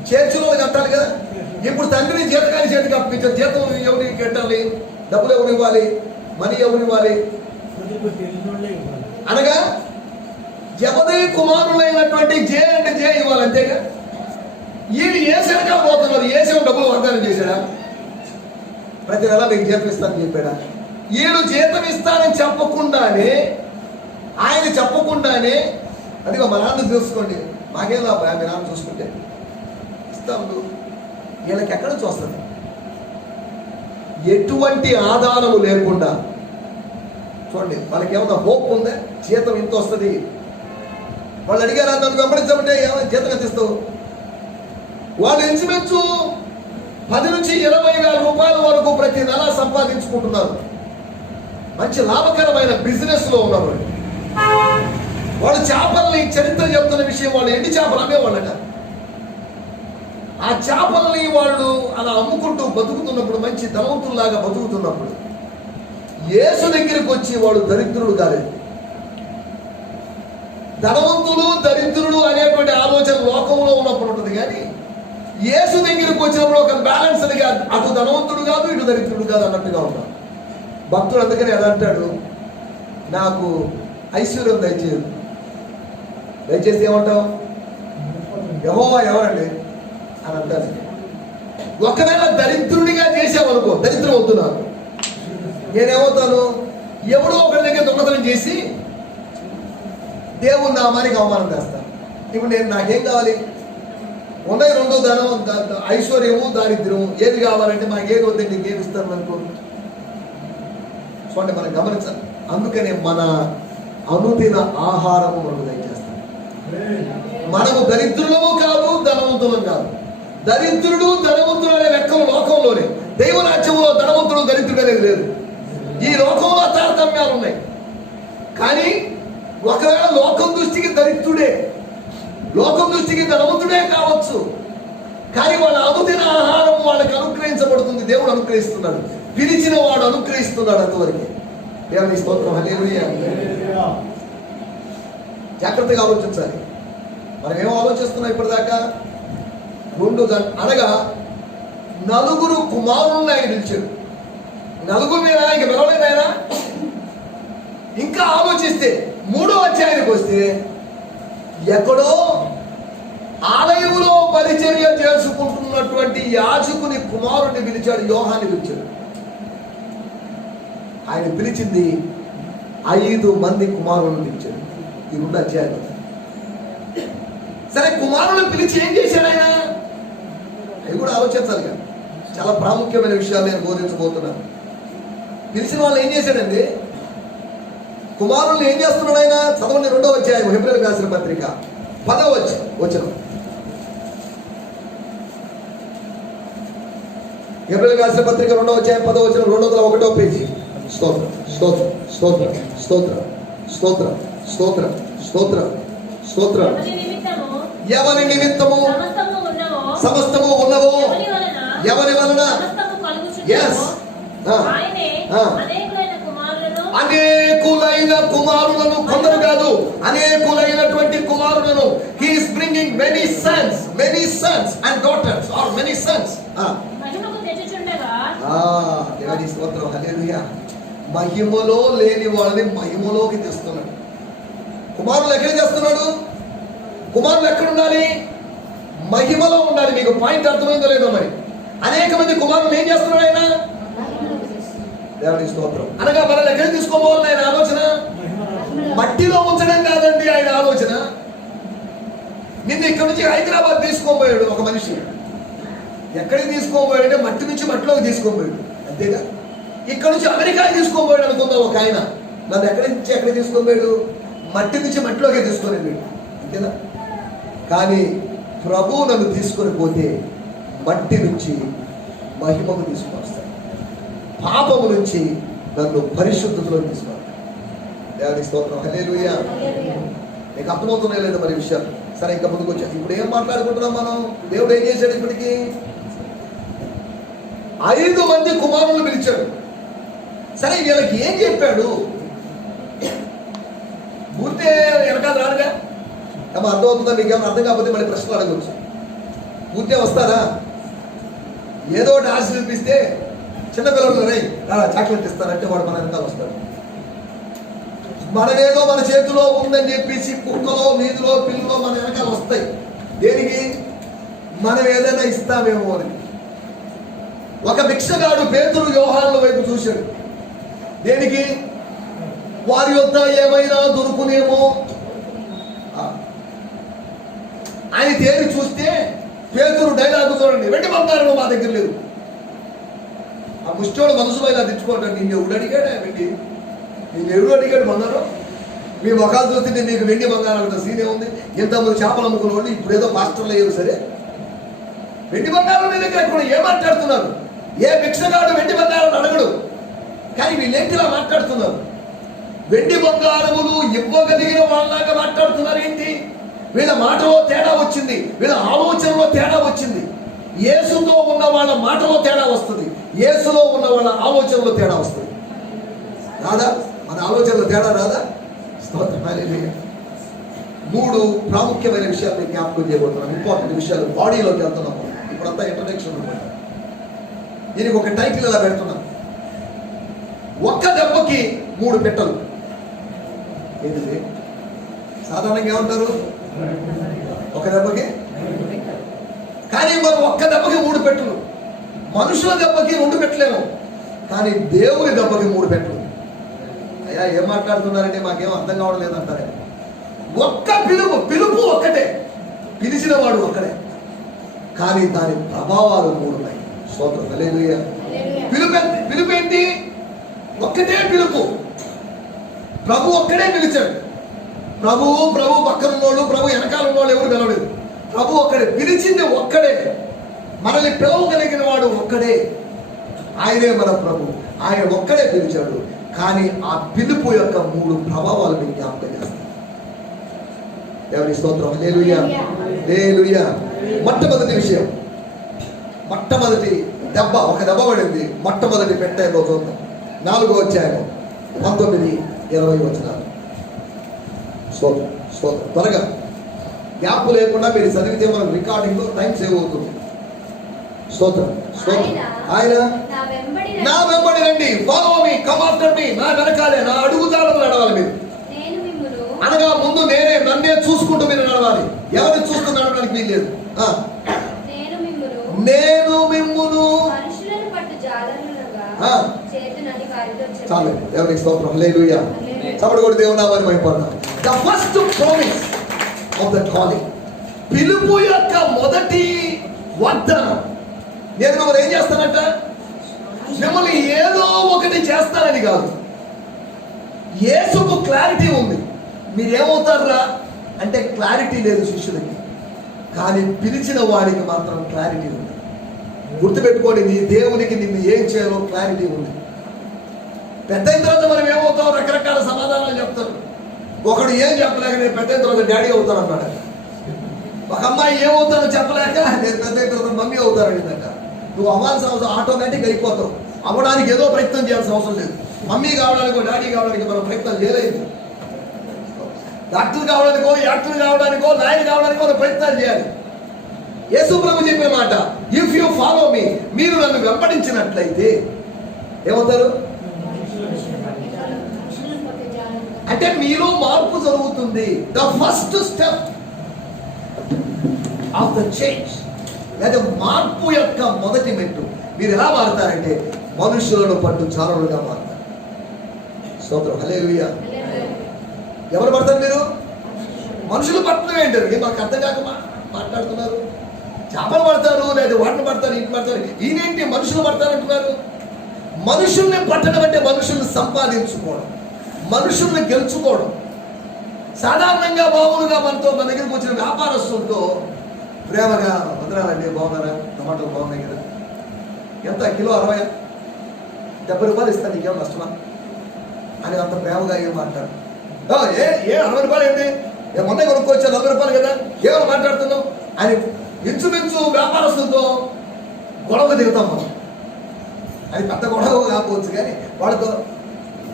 చేర్చులో కట్టాలి కదా. ఇప్పుడు తండ్రిని జీతగాని చేతికి అప్పించారు. జీతం ఎవరికి కట్టాలి? డబ్బులు ఎవరు ఇవ్వాలి? మనీ ఎవరు ఇవ్వాలి? అనగా జెబెదయి కుమారులైనటువంటి జే అంటే జే ఇవ్వాలి, అంతేగా. వీళ్ళు ఏ సెనకా పోతున్నారు? ఏ సేవ డబ్బులు వాగ్దానం చేశాడా? ప్రతి నెల మీకు జీతం ఇస్తానని చెప్పాడా? వీళ్ళు జీతం ఇస్తానని చెప్పకుండానే, ఆయన చెప్పకుండానే, అదిగో మా నాన్న చూసుకోండి, మాకేం లాభం మీ నాన్న చూసుకుంటే ఇస్తాము. వీళ్ళకి ఎక్కడ నుంచి వస్తుంది? ఎటువంటి ఆధారము లేకుండా చూడండి. వాళ్ళకి ఏమన్నా హోప్ ఉందా? జీతం ఇంత వస్తుంది. వాళ్ళు అడిగారా నన్ను వెంబడించమంటే ఏమైనా జీతం ఎంత ఇస్తావు? వాళ్ళు ఇంచుమించు 10 నుంచి 20,000 రూపాయల వరకు ప్రతి నెల సంపాదించుకుంటున్నారు. మంచి లాభకరమైన బిజినెస్ లో ఉన్నారు. వాళ్ళు చేపల్ని, చరిత్ర చెప్తున్న విషయం, వాళ్ళు ఎండి చేపలు అమ్మేవాళ్ళట. ఆ చేపల్ని వాళ్ళు అలా అమ్ముకుంటూ బతుకుతున్నప్పుడు, మంచి ధనవంతుల్లాగా బతుకుతున్నప్పుడు, యేసు దగ్గరికి వచ్చి వాడు దరిద్రుడు కాలేదు. ధనవంతులు దరిద్రుడు అనేటువంటి ఆలోచన లోకంలో ఉన్నప్పుడు ఉంటుంది. కానీ యేసు దగ్గరికి వచ్చినప్పుడు ఒక బ్యాలెన్స్ గా, అటు ధనవంతుడు కాదు, ఇటు దరిద్రుడు కాదు అన్నట్టుగా ఉంటాడు భక్తుడు. అందుకని అది అంటాడు, నాకు ఐశ్వర్యం దయచేసి ఏమంటావు? యెహోవా ఎవరండి అని అంటారు. ఒకవేళ దరిద్రుడిగా చేసావనుకో, దరిద్రం అవుతున్నాను, నేనేమవుతాను? ఎవడో ఒకరి దగ్గర దొంగతనం చేసి దేవుని నామానికి అవమానం చేస్తాను. ఇప్పుడు నాకేం కావాలి? ఉన్నాయి 2 ధనం, ఐశ్వర్యము, దారిద్ర్యము. ఏది కావాలంటే మాకేది వద్దండి, ఇంకేమి ఇస్తాను అనుకో. చూడండి, మనం గమనించాలి. అందుకనే మన అనుదిన ఆహారము మనకు దయచేస్తాం. మనము దరిద్రులము కాదు, ధనవంతులం కాదు. దరిద్రుడు ధనవంతుడు అనే లెక్కలు లోకంలోనే. దైవరాజ్యంలో ధనవంతుడు దరిద్రుడు అనేది లేదు. ఈ లోకంలో తారతమ్యాలు ఉన్నాయి. కానీ ఒకవేళ లోకం దృష్టికి దరిద్రుడే, లోకం దృష్టికి ధనవంతుడే కావచ్చు. కానీ వాళ్ళ అనుదిన ఆహారం వాళ్ళకి అనుగ్రహించబడుతుంది. దేవుడు అనుగ్రహిస్తున్నాడు, పిలిచిన వాడు అనుగ్రహిస్తున్నాడు. అంతవరకు దేవుని స్తోత్రం, హల్లెలూయా. జాగ్రత్తగా ఆలోచించాలి. మనం ఏం ఆలోచిస్తున్నాం ఇప్పటిదాకా? అనగా నలుగురు కుమారులను ఆయన పిలిచాడు. నలుగురినైనా ఇంక పిలవలేదు ఆయన. ఇంకా ఆలోచిస్తే 3వ అధ్యాయానికి వస్తే ఎక్కడో ఆలయంలో పరిచర్య చేసుకుంటున్నటువంటి యాజకుని కుమారుడిని పిలిచాడు, యోహాన్ని పిలిచాడు. ఆయన పిలిచింది 5 మంది కుమారులను పిలిచాడు. ఈ 2 అధ్యాయాలు. సరే, కుమారులను పిలిచి ఏం చేశాడు ఆయన? అవి కూడా ఆలోచించాలి కదా. చాలా ప్రాముఖ్యమైన విషయాలు నేను బోధించబోతున్నాను. పిలిచిన వాళ్ళు ఏం చేశాడండి? కుమారుల్ని ఏం చేస్తున్నాడు ఆయన? చదవండి 2వ అధ్యాయం హెబ్రీయులకు రాసిన పత్రిక 10వ వచనం. హెబ్రీయులకు రాసిన పత్రిక 2వ అధ్యాయం 10వ వచనం, 201వ పేజీ. స్తోత్రం స్తోత్రం స్తోత్రం స్తోత్రం స్తోత్రం స్తోత్రం స్తోత్రం స్తోత్రం. ఎవరి నిమిత్తము సమస్తము ఉన్నవో, ఎవరి వలన అనేకులైన కుమారులను, కొందరు కాదు అనేకులైనటువంటి కుమారులను. He is bringing many sons and daughters, or many sons. దేవుని స్తోత్రం, హల్లెలూయా. మహిమలో లేని వాళ్ళని మహిమలోకి తెస్తున్నాడు. కుమారులు ఎక్కడ తెస్తున్నాడు? కుమారులు ఎక్కడ ఉండాలి? మహిమలో ఉండాలి. మీకు పాయింట్ అర్థమైందో లేదో మరి. అనేక మంది కుమారులు ఏం చేస్తున్నాడు ఆయన? దేవుని స్తోత్రం. అనగా మనల్ని ఎక్కడ తీసుకోవాలి ఆయన ఆలోచన? మట్టిలో ఉంచడం కాదండి ఆయన ఆలోచన. నిన్న ఇక్కడ నుంచి హైదరాబాద్ తీసుకోబోయాడు ఒక మనిషి. ఎక్కడికి తీసుకోబోయాడు అంటే మట్టి నుంచి మట్టిలోకి తీసుకోబోయాడు, అంతేగా. ఇక్కడ నుంచి అమెరికాకి తీసుకోబోయాడు అనుకుందాం ఒక ఆయన. నన్ను ఎక్కడి నుంచి ఎక్కడ తీసుకోబోయాడు? మట్టి నుంచి మట్టిలోకి తీసుకొని వెళ్ళాడు, అంతేనా? కానీ ప్రభు నన్ను తీసుకొని పోతే మట్టి నుంచి మహిమకు తీసుకొని వస్తాడు. పాపము నుంచి నన్ను పరిశుద్ధతలో తీసుకున్నాడు. దేవుని స్తోత్రం, హల్లెలూయా. నీకు అర్థమవుతున్నాయి లేదా మరి విషయాలు? సరే, ఇంకా ముందుకు వచ్చా. ఇప్పుడు ఏం మాట్లాడుకుంటున్నాం మనం? దేవుడు ఏం చేశాడు? ఇప్పటికి 5 మంది కుమారులను పిలిచాడు. సరే, వీళ్ళకి ఏం చెప్పాడు? పూర్తి వెనకాల రాడుగా. ఏమో అర్థమవుతుందా? మీకేమో అర్థం కాకపోతే మళ్ళీ ప్రశ్నలు అడగవచ్చు. పూర్తి వస్తారా? ఏదో ఒకటి ఆశ చూపిస్తే చిన్నపిల్లలు రే చాక్లెట్ ఇస్తారంటే వాడు మన వెనకాల వస్తాడు. మనమేదో మన చేతిలో ఉందని చెప్పేసి కుక్కలో, వీధిలో, పిల్లలో మన వెనకాల వస్తాయి. దేనికి? మనం ఏదైనా ఇస్తామేమో అని. ఒక భిక్షగాడు పేతురు యోహానుల వైపు చూశాడు. దేనికి? వారి యొద్ద ఏమైనా దొరుకునేమో. ఆయన తేరి చూస్తే పేతురు డైలాగు చూడండి, వెండి బంగారం మా దగ్గర లేదు. ఆ ముష్టోడు మనసులో ఇలా తెచ్చుకోండి. నిన్ను ఎవడు అడిగాడు? వెండి నిన్ను ఎవడు అడిగాడు బంగారం? మీ మొఖాలు చూస్తే మీకు వెండి బంగారం అంత సీనే ఉంది. ఇంతమంది చేపలు అమ్ముకున్న వాళ్ళు ఇప్పుడు ఏదో పాస్టర్లు అయ్యారు. సరే, వెండి బంగారం మీ దగ్గర ఎక్కడ? ఏం మాట్లాడుతున్నారు? ఏ భిక్షగాడు వెండి బంగారం అడగడు. కానీ వీళ్ళేంటి ఇలా మాట్లాడుతున్నారు? వెండి బంగారములు ఇవ్వగలిగిన వాళ్ళలాగా మాట్లాడుతున్నారు. ఏంటి? వీళ్ళ మాటలో తేడా వచ్చింది, వీళ్ళ ఆలోచనలో తేడా వచ్చింది. యేసుతో ఉన్న వాళ్ళ మాటలో తేడా వస్తుంది, యేసులో ఉన్న వాళ్ళ ఆలోచనలో తేడా వస్తుంది. రాదా? మన ఆలోచనలో తేడా రాదా? స్తోత్రం, హల్లెలూయా. 3 ప్రాముఖ్యమైన విషయాలు మీకు జ్ఞాపకం చేయబోతున్నాను. ఇంపార్టెంట్ విషయాలు. బాడీలోకి వెళ్తున్నాము. ఇప్పుడంతా ఇంట్రడక్షన్ ఉంటుంది. దీనికి ఒక టైటిల్ ఇలా పెడుతున్నాను, ఒక్క దెబ్బకి 3 పెట్టలు. ఏంటిది? సాధారణంగా ఏమంటారు? ఒక దెబ్బకి. కానీ మనం ఒక్క దెబ్బకి 3 పెట్టలు. మనుషుల దెబ్బకి 2 పెట్టలేము, కానీ దేవుని దెబ్బకి 3 పెట్టలు. అయ్యా ఏం మాట్లాడుతున్నారంటే మాకేం అర్థం కావడం లేదంటారే. ఒక్క పిలుపు ఒక్కటే, పిలిచిన వాడు ఒక్కడే, కానీ దాని ప్రభావాలు 3 ఉన్నాయి. స్తోత్రం, హల్లెలూయా. పిలుపు ఏంటి? ఒక్కటే పిలుపు. ప్రభు ఒక్కడే పిలిచాడు. ప్రభు పక్కన ఉన్నోళ్ళు, ప్రభు వెనకాల ఉన్నోళ్ళు ఎవరు పిలవలేదు. ప్రభు ఒక్కడే పిలిచింది, ఒక్కడే. మనల్ని పిలవగలిగిన వాడు ఒక్కడే, ఆయనే మన ప్రభు. ఆయన ఒక్కడే పిలిచాడు. కానీ ఆ పిలుపు యొక్క 3 ప్రభావాలు మీకు జ్ఞాపకం చేస్తాయి. దేవుని స్తోత్రం, హల్లెలూయా, హల్లెలూయా. మొట్టమొదటి విషయం, మొట్టమొదటి దెబ్బ, ఒక దెబ్బ పడింది. మొట్టమొదటి పెట్టేలో చూద్దాం. 4వ అధ్యాయం 19-20 వచనాలు. స్తోత్రం, స్తోత్రం. త్వరగా గ్యాప్ లేకుండా మీరు చదివితే మన రికార్డింగ్ లో టైం సేవ్ అవుతుంది. స్తోత్రం స్తోత్రం. ఆయన నా వెంబడి రండి, ఫాలో మీ, కమ్ ఆఫ్టర్ మీ, నా వెనకాలే, నా అడుగుజాడలు నడవాలి మీరు. అనగా ముందు నన్నే చూసుకుంటూ మీరు నడవాలి. ఎవరిని చూస్తూ నడవడానికి వీల్లేదు. నేను మిమ్మును చాలు. ఎవరికి స్తోత్రం. హల్లెలూయా. చప్పటి కొట్టి దేవుని నామాన్ని మహిమపడదాం. The first promise of the calling, పిలుపు యొక్క మొదటి వాగ్దానం. నేను మిమ్మల్ని ఏం చేస్తానంట? మిమ్మల్ని ఏదో ఒకటి చేస్తానని కాదు. యేసుకు క్లారిటీ ఉంది. మీరేమవుతారా అంటే క్లారిటీ లేదు శిష్యులకి, కానీ పిలిచిన వారికి మాత్రం క్లారిటీ ఉంది. గుర్తుపెట్టుకోండి, నీ దేవునికి నిన్ను ఏం చేయాలో క్లారిటీ ఉంది. పెద్ద అయిన తర్వాత మనం ఏమవుతాం? రకరకాల సమాధానాలు చెప్తారు. ఒకడు ఏం చెప్పలేక నేను పెద్ద అయిన తర్వాత డాడీ అవుతాను అన్నాడు. ఒక అమ్మాయి ఏమవుతానో చెప్పలేక నేను పెద్ద అయిన తర్వాత మమ్మీ అవుతాననిందంట. నువ్వు అవ్వాల్సిన అవసరం ఆటోమేటిక్ అయిపోతావు. అవ్వడానికి ఏదో ప్రయత్నం చేయాల్సిన అవసరం లేదు. మమ్మీ కావడానికో డాడీ కావడానికి మనం ప్రయత్నం చేయలేదు. డాక్టర్ కావడానికో, యాక్టర్ కావడానికో, నాయన కావడానికో మనం ప్రయత్నాలు చేయాలి. యేసు ప్రభు చెప్పే మాట, ఇఫ్ యు ఫాలో మీ, మీరు నన్ను వెంబడించినట్లయితే ఏమవుతారు అంటే మీలో మార్పు జరుగుతుంది. The first step of the change, లేదా మార్పు యొక్క మొదటి మెట్టు. మీరు ఎలా మారుతారంటే మనుషులను పట్టు చారులుగా మారుతారు. స్తోత్రం. హల్లెలూయా. ఎవరు పడతారు? మీరు మనుషులు పట్టడం ఏంటండి? మాకు అర్థం కాక మాట్లాడుతున్నారు. చేపలు పడతారు, లేదా వాటిని పడతారు, ఇంటి పడతారు. ఈయనేంటి మనుషులు పడతారంటున్నారు? మనుషుల్ని పట్టడం అంటే మనుషుల్ని సంపాదించుకోవడం, మనుషుల్ని గెలుచుకోవడం. సాధారణంగా మామూలుగా మన దగ్గరికి వచ్చిన వ్యాపారస్తులతో ప్రేమగా, వదనాలండి, బాగున్నారా, టమాటోలు బాగున్నాయి కదా, ఎంత కిలో 60, 70 రూపాయలు ఇస్తాను, నీకేమో నష్టమా అని అంత ప్రేమగా ఏం మాట్లాడు. ఏ 60 రూపాయలు ఏంటి, మొన్న కొనుక్కొచ్చా 40 రూపాయలు కదా, ఏమైనా మాట్లాడుతున్నావు అని ఇంచుమించు వ్యాపారస్తులతో గొడవ దిగుతాం మనం. అది పెద్ద గొడవ కాకపోవచ్చు, కానీ వాళ్ళతో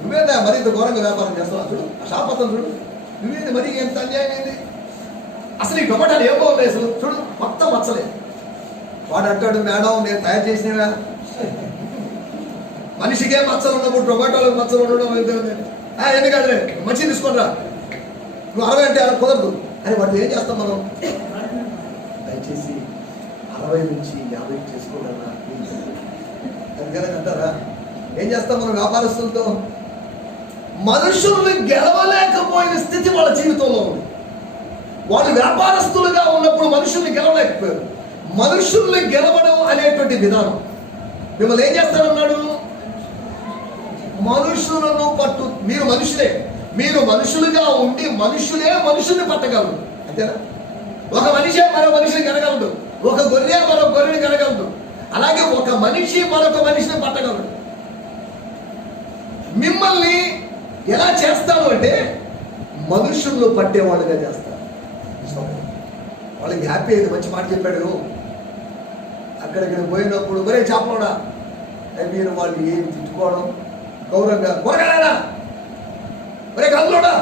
నువ్వేందా మరి ఇంత ఘోరంగా వ్యాపారం చేస్తావు, చూడు ఆ షాప్ అతను చూడు, నువ్వేంది మరి ఎంత అన్యాయం ఏంది, అసలు ఈ టొమాటాలు ఏం బాగున్నాయి, అసలు చూడు మొత్తం మచ్చలేదు. వాడు అంటాడు, మేడం నేను తయారు చేసినవా, మనిషికే మచ్చలు ఉన్నప్పుడు టొమాటోలకు మచ్చలు ఉండడం ఎందుకంటే మంచిగా తీసుకోరా, నువ్వు 60 అంటే అలా కుదరదు అని. వాటితో ఏం చేస్తాం మనం? దయచేసి 60 నుంచి 50 చేసుకోగలరా అందుకని అంటారా? ఏం చేస్తాం మనం వ్యాపారస్తులతో? మనుషుల్ని గెలవలేకపోయిన స్థితి వాళ్ళ జీవితంలో ఉంది. వాళ్ళు వ్యాపారస్తులుగా ఉన్నప్పుడు మనుషుల్ని గెలవలేకపోయారు. మనుషుల్ని గెలవడం అనేటువంటి విధానం. మిమ్మల్ని ఏం చేస్తారన్నాడు? మనుషులను పట్టు. మీరు మనుషులే, మీరు మనుషులుగా ఉండి మనుషులే మనుషుల్ని పట్టగలరు. అంతేనా? ఒక మనిషే మరో మనిషిని కనగలడు, ఒక గొర్రె మరో గొర్రెని కనగలడు. అలాగే ఒక మనిషి మరొక మనిషిని పట్టగలడు. మిమ్మల్ని ఎలా చేస్తాడు అంటే మనుషుల్లో పట్టేవాళ్ళుగా చేస్తారు. వాళ్ళకి హ్యాపీ అయింది, మంచి మాట చెప్పాడు. అక్కడికి పోయినప్పుడు ఒరే చేపలోడా మీరు వాళ్ళు ఏం తిట్టుకోవడం, గౌరవంగా కూరగాయలా ఒరే గాజులోడా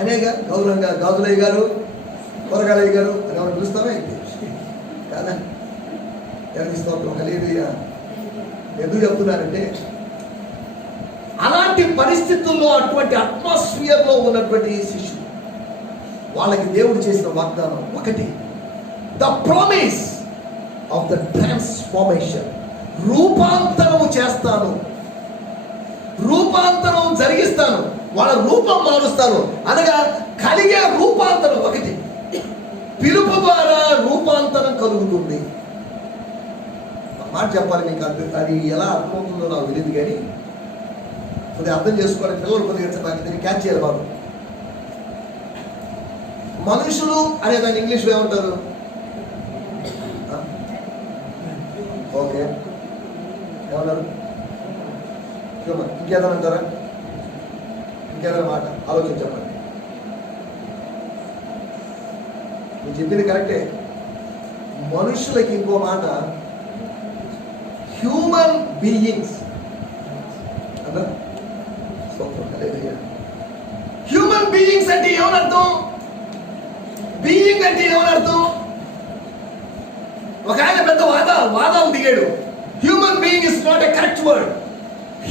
అనేగా గౌరవంగా గాజులయ్య గారు, కూరగాయలయ్య గారు అని ఎవరు పిలుస్తామే కాదా? ఎవరికి స్తోత్రం. హల్లెలూయా. ఎందుకు చెప్తున్నానంటే అలాంటి పరిస్థితుల్లో, అటువంటి అట్మాస్ఫియర్లో ఉన్నటువంటి శిష్యులు, వాళ్ళకి దేవుడు చేసిన వాగ్దానం ఒకటి, the promise of the transformation. రూపాంతరము చేస్తాను, రూపాంతరం జరిగిస్తాను, వాళ్ళ రూపం మారుస్తాను అనగా కలిగే రూపాంతరం ఒకటి. పిలుపు ద్వారా రూపాంతరం కలుగుతుంది. మాట చెప్పాలి మీకు, అది ఎలా అర్థమవుతుందో నాకు తెలియదు, కానీ కొద్దిగా అర్థం చేసుకోవాలి. పిల్లలు కొద్దిగా దీన్ని క్యాచ్ చేయాలి బాబు. మనుషులు అనే దాన్ని ఇంగ్లీష్లో ఏమంటారు? ఓకే, ఏమన్నారు? ఇంకేదైనా అంటారా? ఇంకేదైనా మాట ఆలోచన చెప్పండి. నేను చెప్పింది కరెక్టే. మనుషులకి ఇంకో మాట హ్యూమన్ బీయింగ్స్ అన్నా. హ్యూమన్ బీయింగ్స్ అంటే ఏమనర్థం? బీయింగ్ అంటే ఏమని అర్థం? ఒక ఆయన పెద్ద వాదాలు దిగాడు. Human being is not a correct word.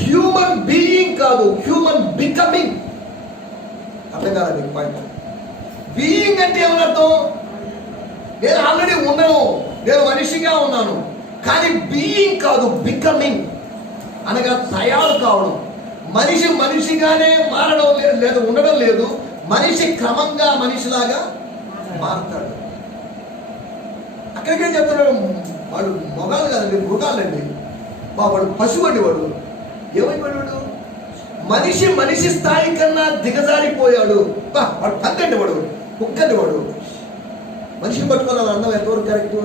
Human being కాదు, హ్యూమన్ బికమింగ్. అర్థం కాదు మీకు పాయింట్. బీయింగ్ అంటే ఏమని అర్థం? నేను ఆల్రెడీ ఉన్నాను, నేను మనిషిగా ఉన్నాను. కానీ బీయింగ్ కాదు, బికమింగ్ అనగా తయారు కావడం. మనిషి మనిషిగానే మారడం లేదు, ఉండడం లేదు. మనిషి క్రమంగా మనిషిలాగా మారుతాడు. అక్కడికే చెప్తున్నాడు, వాడు మొగాలు కాదండి, మృగాలండి. వాడు పశువు అండి. వాడు ఏమైపోయాడు? మనిషి స్థాయి కన్నా దిగజారిపోయాడు. వాడు పందండి, వాడు కుక్కండి. వాడు మనిషిని పట్టుకోవాలి అన్నం ఎంతవరకు కరెక్ట్?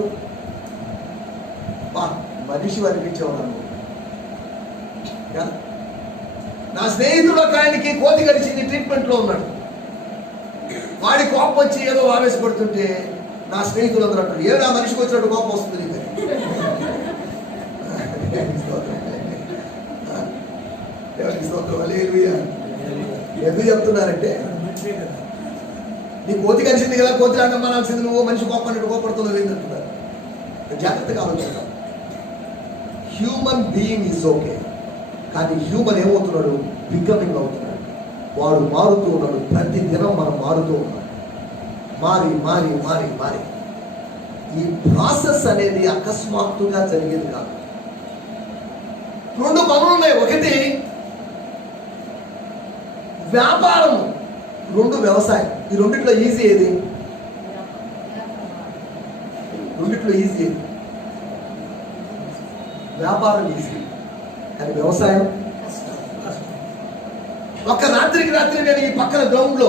మనిషి అనిపించేవాడు. నా స్నేహితుడు ఒక ఆయనకి కోతి గడిచింది, ట్రీట్మెంట్లో ఉన్నాడు. వాడి కోపం వచ్చి ఏదో ఆవేశపడుతుంటే నా స్నేహితులు అందరూ అంటారు, ఏడా మనిషికి వచ్చినట్టు కోపం వస్తుంది నీకు. ఎందుకు చెప్తున్నారంటే, నీ కోతి కలిసింది కదా, కోతి రంగం అనాల్సింది నువ్వు, మనిషి కోపం అన్నట్టు కోపడుతున్నావు ఏంటంటున్నారు. జాగ్రత్తగా ఆలోచిస్తాం. హ్యూమన్ బీయింగ్ ఈజ్ ఓకే, కానీ హ్యూమన్ ఏమవుతున్నాడు? బికమింగ్ అవుతున్నాడు. వాడు మారుతూ ఉన్నాడు. ప్రతి దినం మనం మారుతూ ఉన్నాం. మారి మారి మారి మారి. ఈ ప్రాసెస్ అనేది అకస్మాత్తుగా జరిగేది కాదు. 2 పనులు ఉన్నాయి. ఒకటి వ్యాపారం, 2 వ్యవసాయం. ఈ రెండిట్లో ఈజీ ఏది? రెండిట్లో ఈజీ ఏది? వ్యాపారం ఈజీ, కానీ వ్యవసాయం ఒక్క రాత్రికి రాత్రి నేను ఈ పక్కన గ్రౌండ్ లో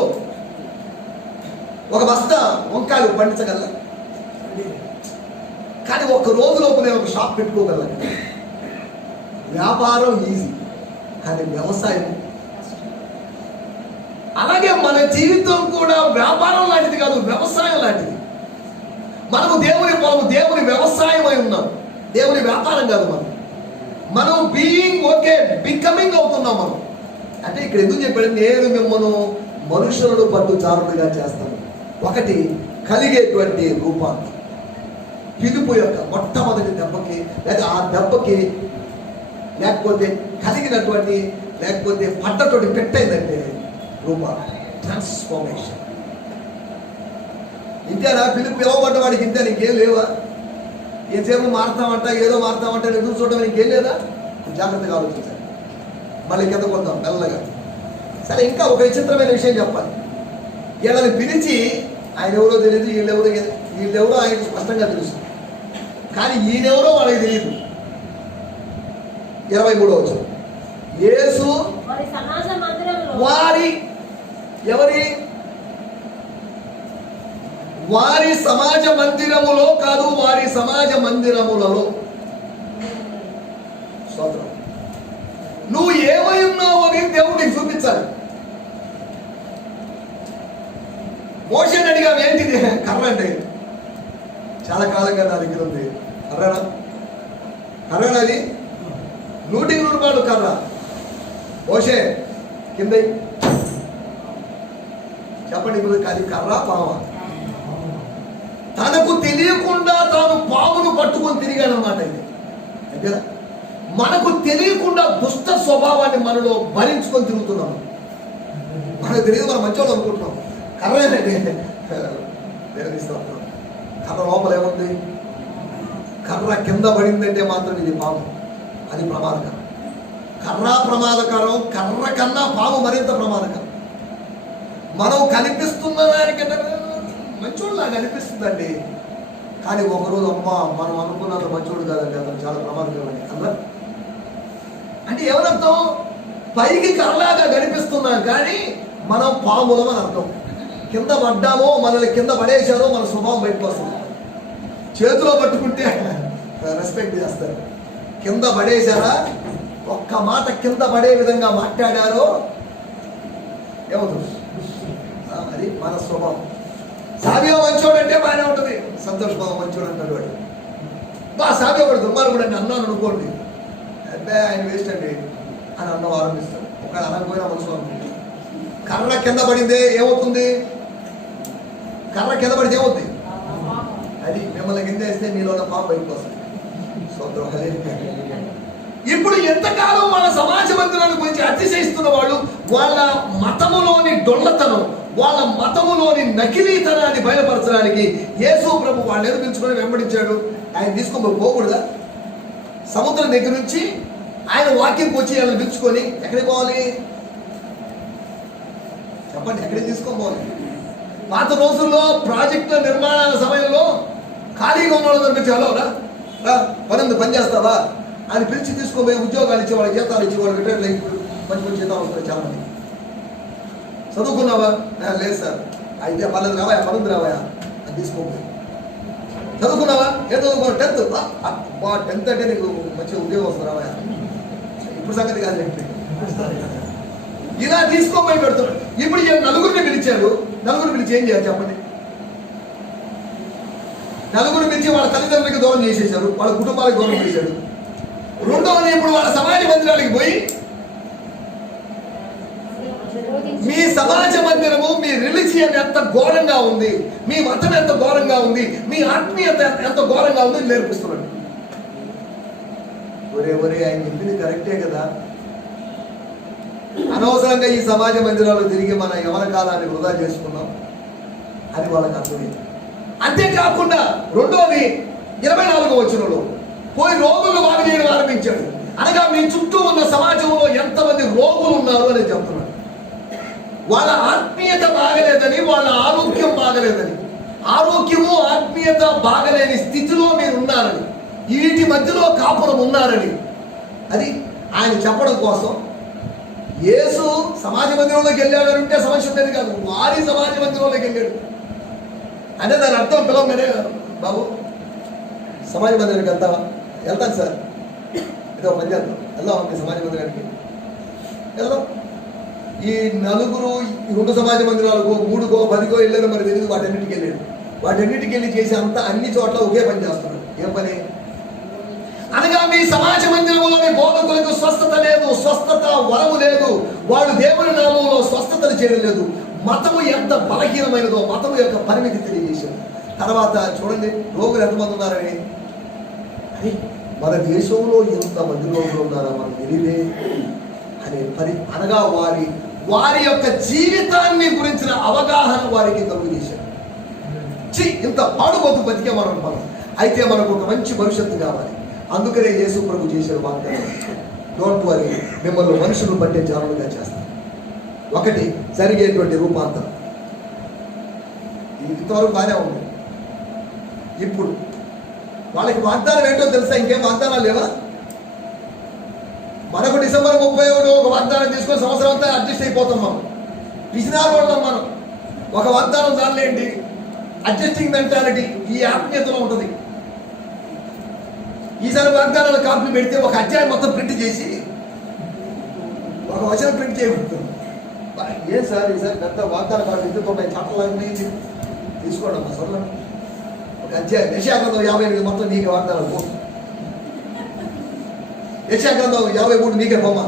ఒక బస్తా వంకాయలు పండించగల, కానీ ఒక రోజు లోపు నేను ఒక షాప్ పెట్టుకోగలను. వ్యాపారం ఈజీ, కానీ వ్యవసాయం. అలాగే మన జీవితం కూడా వ్యాపారం లాంటిది కాదు, వ్యవసాయం లాంటిది. మనము దేవుని పొలము, దేవుని వ్యవసాయం అయి ఉన్నాం, దేవుని వ్యాపారం కాదు. మనం బీయింగ్ ఓకే, బికమింగ్ అవుతున్నాం మనం. అంటే ఇక్కడ ఎందుకు చెప్పాడు? నేను మిమ్మల్ని మనుషులను పట్టుచారులుగా చేస్తాను. ఒకటి కలిగేటువంటి రూపాన్ని, పిలుపు యొక్క మొట్టమొదటి దెబ్బకి, లేదా ఆ దెబ్బకి, లేకపోతే కలిగినటువంటి, లేకపోతే పడ్డటువంటి పెట్టయిందంటే రూపాన్ని, ట్రాన్స్ఫార్మేషన్. ఇంతేనా? పిలుపు పిలవబడ్డ వాడికి ఇంతే, నీకేం లేవా? ఏసేపు మారుతామంట, ఏదో మారుతామంట, ఎదురు చూడడం ఇంకేం లేదా? జాగ్రత్తగా ఆలోచించాలి. మళ్ళీ కింద కొద్దాం మెల్లగా. సరే, ఇంకా ఒక విచిత్రమైన విషయం చెప్పాలి. వీళ్ళని పిలిచి ఆయన ఎవరో తెలియదు, వీళ్ళెవరో ఆయనకు స్పష్టంగా తెలుసు, కానీ ఈయనెవరో వాళ్ళకి తెలియదు. 23వ వచనం, యేసు వారి సమాజ మందిరములో కాదు, వారి సమాజ మందిరములలో. స్తోత్రం. నువ్వు ఏమై ఉన్నావు అని దేవుడికి చూపించాలి. మోషేని అడిగావు, ఏంటిది? కర్ర అంటే. చాలా కాలంగా నా దగ్గర ఉంది. కర్రనా అది? 100కి 100 రూపాయలు కర్ర. మోషే కింద చెప్పండి, అది కర్ర పావా? తనకు తెలియకుండా తాను పామును పట్టుకొని తిరిగాడనమాట. ఇది అంతేనా? మనకు తెలియకుండా దుష్ట స్వభావాన్ని మనలో భరించుకొని తిరుగుతున్నాము. మనకు తెలియదు, మనం మంచోళ్ళు అనుకుంటున్నాం. కర్రేనండి, కర్ర లోపల ఏముంది? కర్ర కింద పడిందంటే మాత్రం ఇది పాము, అది ప్రమాదకరం. కర్ర ప్రమాదకరం, కర్ర కన్నా పాము మరింత ప్రమాదకరం. మనం కనిపిస్తున్న దానికంటే మంచోడు లాగా అనిపిస్తుందండి, కానీ ఒకరోజు అమ్మ మనం అనుకున్నంత మంచోడు కాదండి, అతను చాలా ప్రమాదకరమండి. కర్ర అంటే ఏమనర్థం? పైకి కర్రలాగా కనిపిస్తున్నాం, కానీ మనం పాములం అని అర్థం. కింద పడ్డామో, మనల్ని కింద పడేశారో మన స్వభావం బయటకు వస్తుంది. చేతిలో పట్టుకుంటే రెస్పెక్ట్ చేస్తారు. కింద పడేశారా, ఒక్క మాట కింద పడే విధంగా మాట్లాడారో ఏమవుతుంది? అది మన స్వభావం. సాబియా మంచోడు అంటే బాగానే ఉంటుంది, సంతోష్ బాబు మంచోడు అంటాడు వాడు. సాబియా వాడు దుర్మార్గుడు అండి అన్నాను అనుకోండి, అబ్బాయి ఆయన వేస్ట్ అండి అని అన్నం ఆరంభిస్తాడు. ఒక అనకపోయినా మనసు అనుకుంటుంది. కర్ర కింద పడిందే ఏమవుతుంది? కర్ర కింద పడితే ఏమవుతుంది? అది మిమ్మల్ని కింద వేస్తే మీలో ఉన్న పాప బయటకు వస్తుంది. స్తోత్రం, హల్లెలూయా. ఇప్పుడు ఎంతకాలం వాళ్ళ సమాజ మందిరాల గురించి అతిశయిస్తున్న వాళ్ళు వాళ్ళ మతములోని డొల్లతనం, వాళ్ళ మతములోని నకిలీతనాన్ని బయలుపరచడానికి యేసు ప్రభు వాళ్ళు పిలుచుకొని వెంబడించాడు. ఆయన తీసుకొని పోకూడదా? సముద్రం దగ్గర నుంచి ఆయన వాక్యంకి వచ్చి ఆయన పిలుచుకొని ఎక్కడికి పోవాలి చెప్పండి? ఎక్కడికి తీసుకొని పోవాలి? పాత రోజుల్లో ప్రాజెక్టుల నిర్మాణాల సమయంలో ఖాళీగా ఉన్న వాళ్ళని పిలిచి, హలో రా రా పని చేస్తావా అని పిలిచి తీసుకుపోయి ఉద్యోగాలు ఇచ్చి వాళ్ళకి జీతాలు ఇచ్చి వాళ్ళకి రిటైర్లు అయ్యి మంచి మంచి జీతాలు వస్తాయి. చాలా మంది చదువుకున్నావా? లేదు సార్. అయితే పనులు రావాయా? పనులు రావాయా అని తీసుకోపోయి. చదువుకున్నావా? ఏం చదువుకున్నావు? 10th. 10th అంటే నీకు మంచి ఉద్యోగం వస్తుంది రావాయా? ఇప్పుడు సంగతి కాదు. ఇలా తీసుకోపోయి పెడుతున్నాడు. ఇప్పుడు ఈ నలుగురిని పిలిచారు. నలుగురు పిలిచి ఏం చేయాలి చెప్పండి? నలుగురు పిలిచి వాళ్ళ తల్లిదండ్రులకి దూరం చేసేశారు, వాళ్ళ కుటుంబాలకు దూరం చేశాడు. రెండవది, ఇప్పుడు వాళ్ళ సమాజ మందిరానికి పోయి మీ సమాజ మందిరము, మీ రిలీజియన్ ఎంత ఘోరంగా ఉంది, మీ మతం ఎంత ఘోరంగా ఉంది, మీ ఆత్మీయత ఎంత ఘోరంగా ఉంది నేర్పిస్తున్నాడు. ఒరే ఆయన చెప్పింది కరెక్టే కదా. అనవసరంగా ఈ సమాజ మందిరాలు తిరిగి మన యవన కాలాన్ని వృధా చేసుకున్నాం అని వాళ్ళకి అర్థమైంది. అంతేకాకుండా రెండోది 24వ వచనంలో పోయి రోగులు బాగు చేయడం ఆరంభించాడు. అనగా మీ చుట్టూ ఉన్న సమాజంలో ఎంతమంది రోగులు ఉన్నారు అని చెప్తున్నాడు. వాళ్ళ ఆత్మీయత బాగలేదని, వాళ్ళ ఆరోగ్యం బాగలేదని, ఆరోగ్యము ఆత్మీయత బాగలేని స్థితిలో మీరు ఉన్నారని, వీటి మధ్యలో కాపురం ఉన్నారని అది ఆయన చెప్పడం కోసం యేసు సమాజ మందిరంలోకి వెళ్ళాడు అంటే సమస్య ఉండేది కాదు. వారి సమాజ మందిరంలోకి వెళ్ళాడు అంటే దాని అర్థం పిలవగానే, బాబు సమాజ మందిరానికి వెళ్తావా? వెళ్తాను సార్. ఏదో పని చేద్దాం, వెళ్దాం మీ సమాజ మందిరానికి వెళ్దాం. ఈ నలుగురు ఈ 2 సమాజ మందిరాలకు 3కో 10కో వెళ్ళారు, మరి తెలియదు. వాటన్నిటికి వెళ్ళాడు. వాటన్నిటికి వెళ్ళి చేసి అన్ని చోట్ల ఒకే పని చేస్తున్నాడు. ఏం పని? అనగా మీ సమాజ మందిరంలోని బోధకులకు స్వస్థత లేదు, స్వస్థత వరము లేదు, వాడు దేవుని నామంలో స్వస్థతలు చేయడం లేదు. మతము ఎంత బలహీనమైనదో మతము యొక్క పరిమితి తెలియజేశాడు. తర్వాత చూడండి, రోగులు ఎంతమంది ఉన్నారని. మన దేశంలో ఎంతమంది రోగులు ఉన్నారో మనకు తెలియదే అనే అనగా వారి యొక్క జీవితాన్ని గురించిన అవగాహన వారికి కలుగు చేశాడు. ఇంత పాడుబోతు బతికే మనం అయితే మనకు ఒక మంచి భవిష్యత్తు కావాలి. అందుకనే యేసు ప్రభు చేసిన వాగ్దానం, డోంట్ వరీ, మిమ్మల్ని మనుషులు బట్టే జానులుగా చేస్తారు. ఒకటి జరిగేటువంటి రూపాంతరం. ఇంతవరకు బాగానే ఉంది. ఇప్పుడు వాళ్ళకి వాగ్దానం ఏంటో తెలుసా? ఇంకేం వాగ్దానాలు లేవా? మనకు డిసెంబర్ 31 ఒక వాగ్దానం తీసుకొని సంవత్సరం అంతా అడ్జస్ట్ అయిపోతాం. మనం పిసినారు వాళ్ళం. మనం ఒక వాగ్దానం చాలేంటి? అడ్జస్టింగ్ మెంటాలిటీ ఈ ఆత్మీయతలో ఉంటుంది. ఈసారి వాగ్దానాల కాపీ పెడితే ఒక అధ్యాయం మొత్తం ప్రింట్ చేసి ఒక వచనం ప్రింట్ చేయబడుతుంది. ఏం సార్ ఈసారి పెద్ద వాగ్దాన కాపీ ఇంతున్నాయి, చట్టాలన్నీ తీసుకోండి అమ్మా సొల్లం. ఒక అధ్యాయం యెషయా-గ్రంథం 58 మొత్తం నీకే వాగ్దానాలు పో. యెషయా-గ్రంథం 53 నీకే బొమ్మ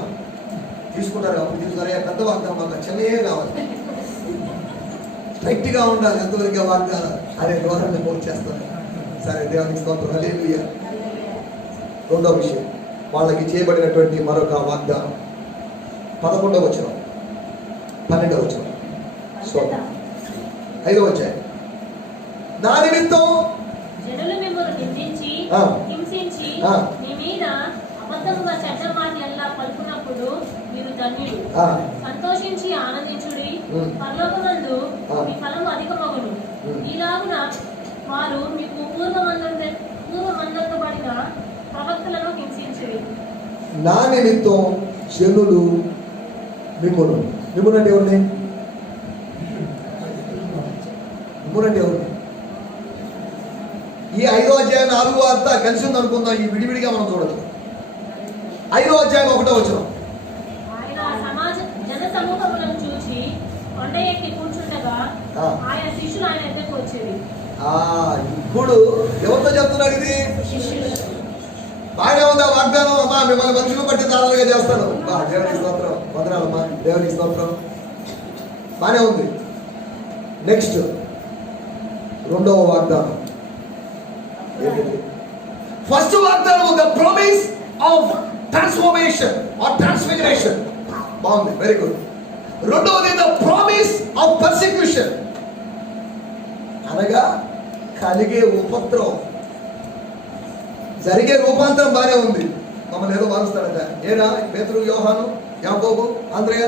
తీసుకుంటారు. అప్పుడు తీసుకున్నారా? పెద్ద వాగ్దానం మాకు చిన్నయే కావాలి, స్ట్రైట్గా ఉండాలి. ఎంతవరకు వాగ్దానం అనే ద్వారాన్ని పూర్తి చేస్తారు. సరే, దేవునికి స్తోత్రం, హల్లెలూయా. రెండవ విషయం, వాళ్ళకి చేయబడినటువంటి మరొక వాగ్దానం 11వ వచనం, 12వ వచనం, 5వ అధ్యాయం. నా నిమిత్తం జనులు మిమ్మల్ని నిందించి హింసించి మీ మీద అబద్ధముగా చెడ్డ మాటలెల్లా పలుకున్నప్పుడు మీరు ధన్యులు. సంతోషించి ఆనందించుడి, పరలోకమందు మీ ఫలము అధికమగును. ఇలాగున వారు మీకు పూర్వమందబడిన ప్రవక్తలను హింసించుడి. నా నిమిత్తం జనులు మిమ్మునంటే ఎవరిని? మిమ్మునంటే ఎవరిని? ఈ 5వ అధ్యాయం 4వ అంతా కలిసి ఉంది అనుకుందాం. ఈ విడివిడిగా మనం చూడదు. 5వ అధ్యాయం 1వ వచనం. ఆయన సమాజ జన సమూహములను చూచి కొండ ఎక్కి కూర్చుండగా ఆయన శిష్యులు ఆయన ఎద్దకు వచ్చేది. ఇప్పుడు ఎవరితో చెప్తున్నాడు ఇది? బాగానే ఉందా వాగ్దానం? అమ్మా మిమ్మల్ని మనుషులు బట్టి దారులుగా చేస్తాను. దేవునికి స్తోత్రం, వందనాలమ్మా, దేవునికి స్తోత్రం. బాగానే ఉంది. నెక్స్ట్ రెండవ వాగ్దానం ఏంటిది? ఫస్ట్ వాగ్దానం the promise of transformation or transfiguration, బాగుంది, వెరీ గుడ్. రెండవది ద ప్రామిస్ ఆఫ్ పర్సిక్యూషన్, అనగా కలిగే ఉపద్రవం, జరిగే రూపాంతరం బానే ఉంది. మమ్మల్ని ఏదో మారుస్తాడట. ఏనా పేతురు, యోహాను, యాకోబు, ఆంద్రయ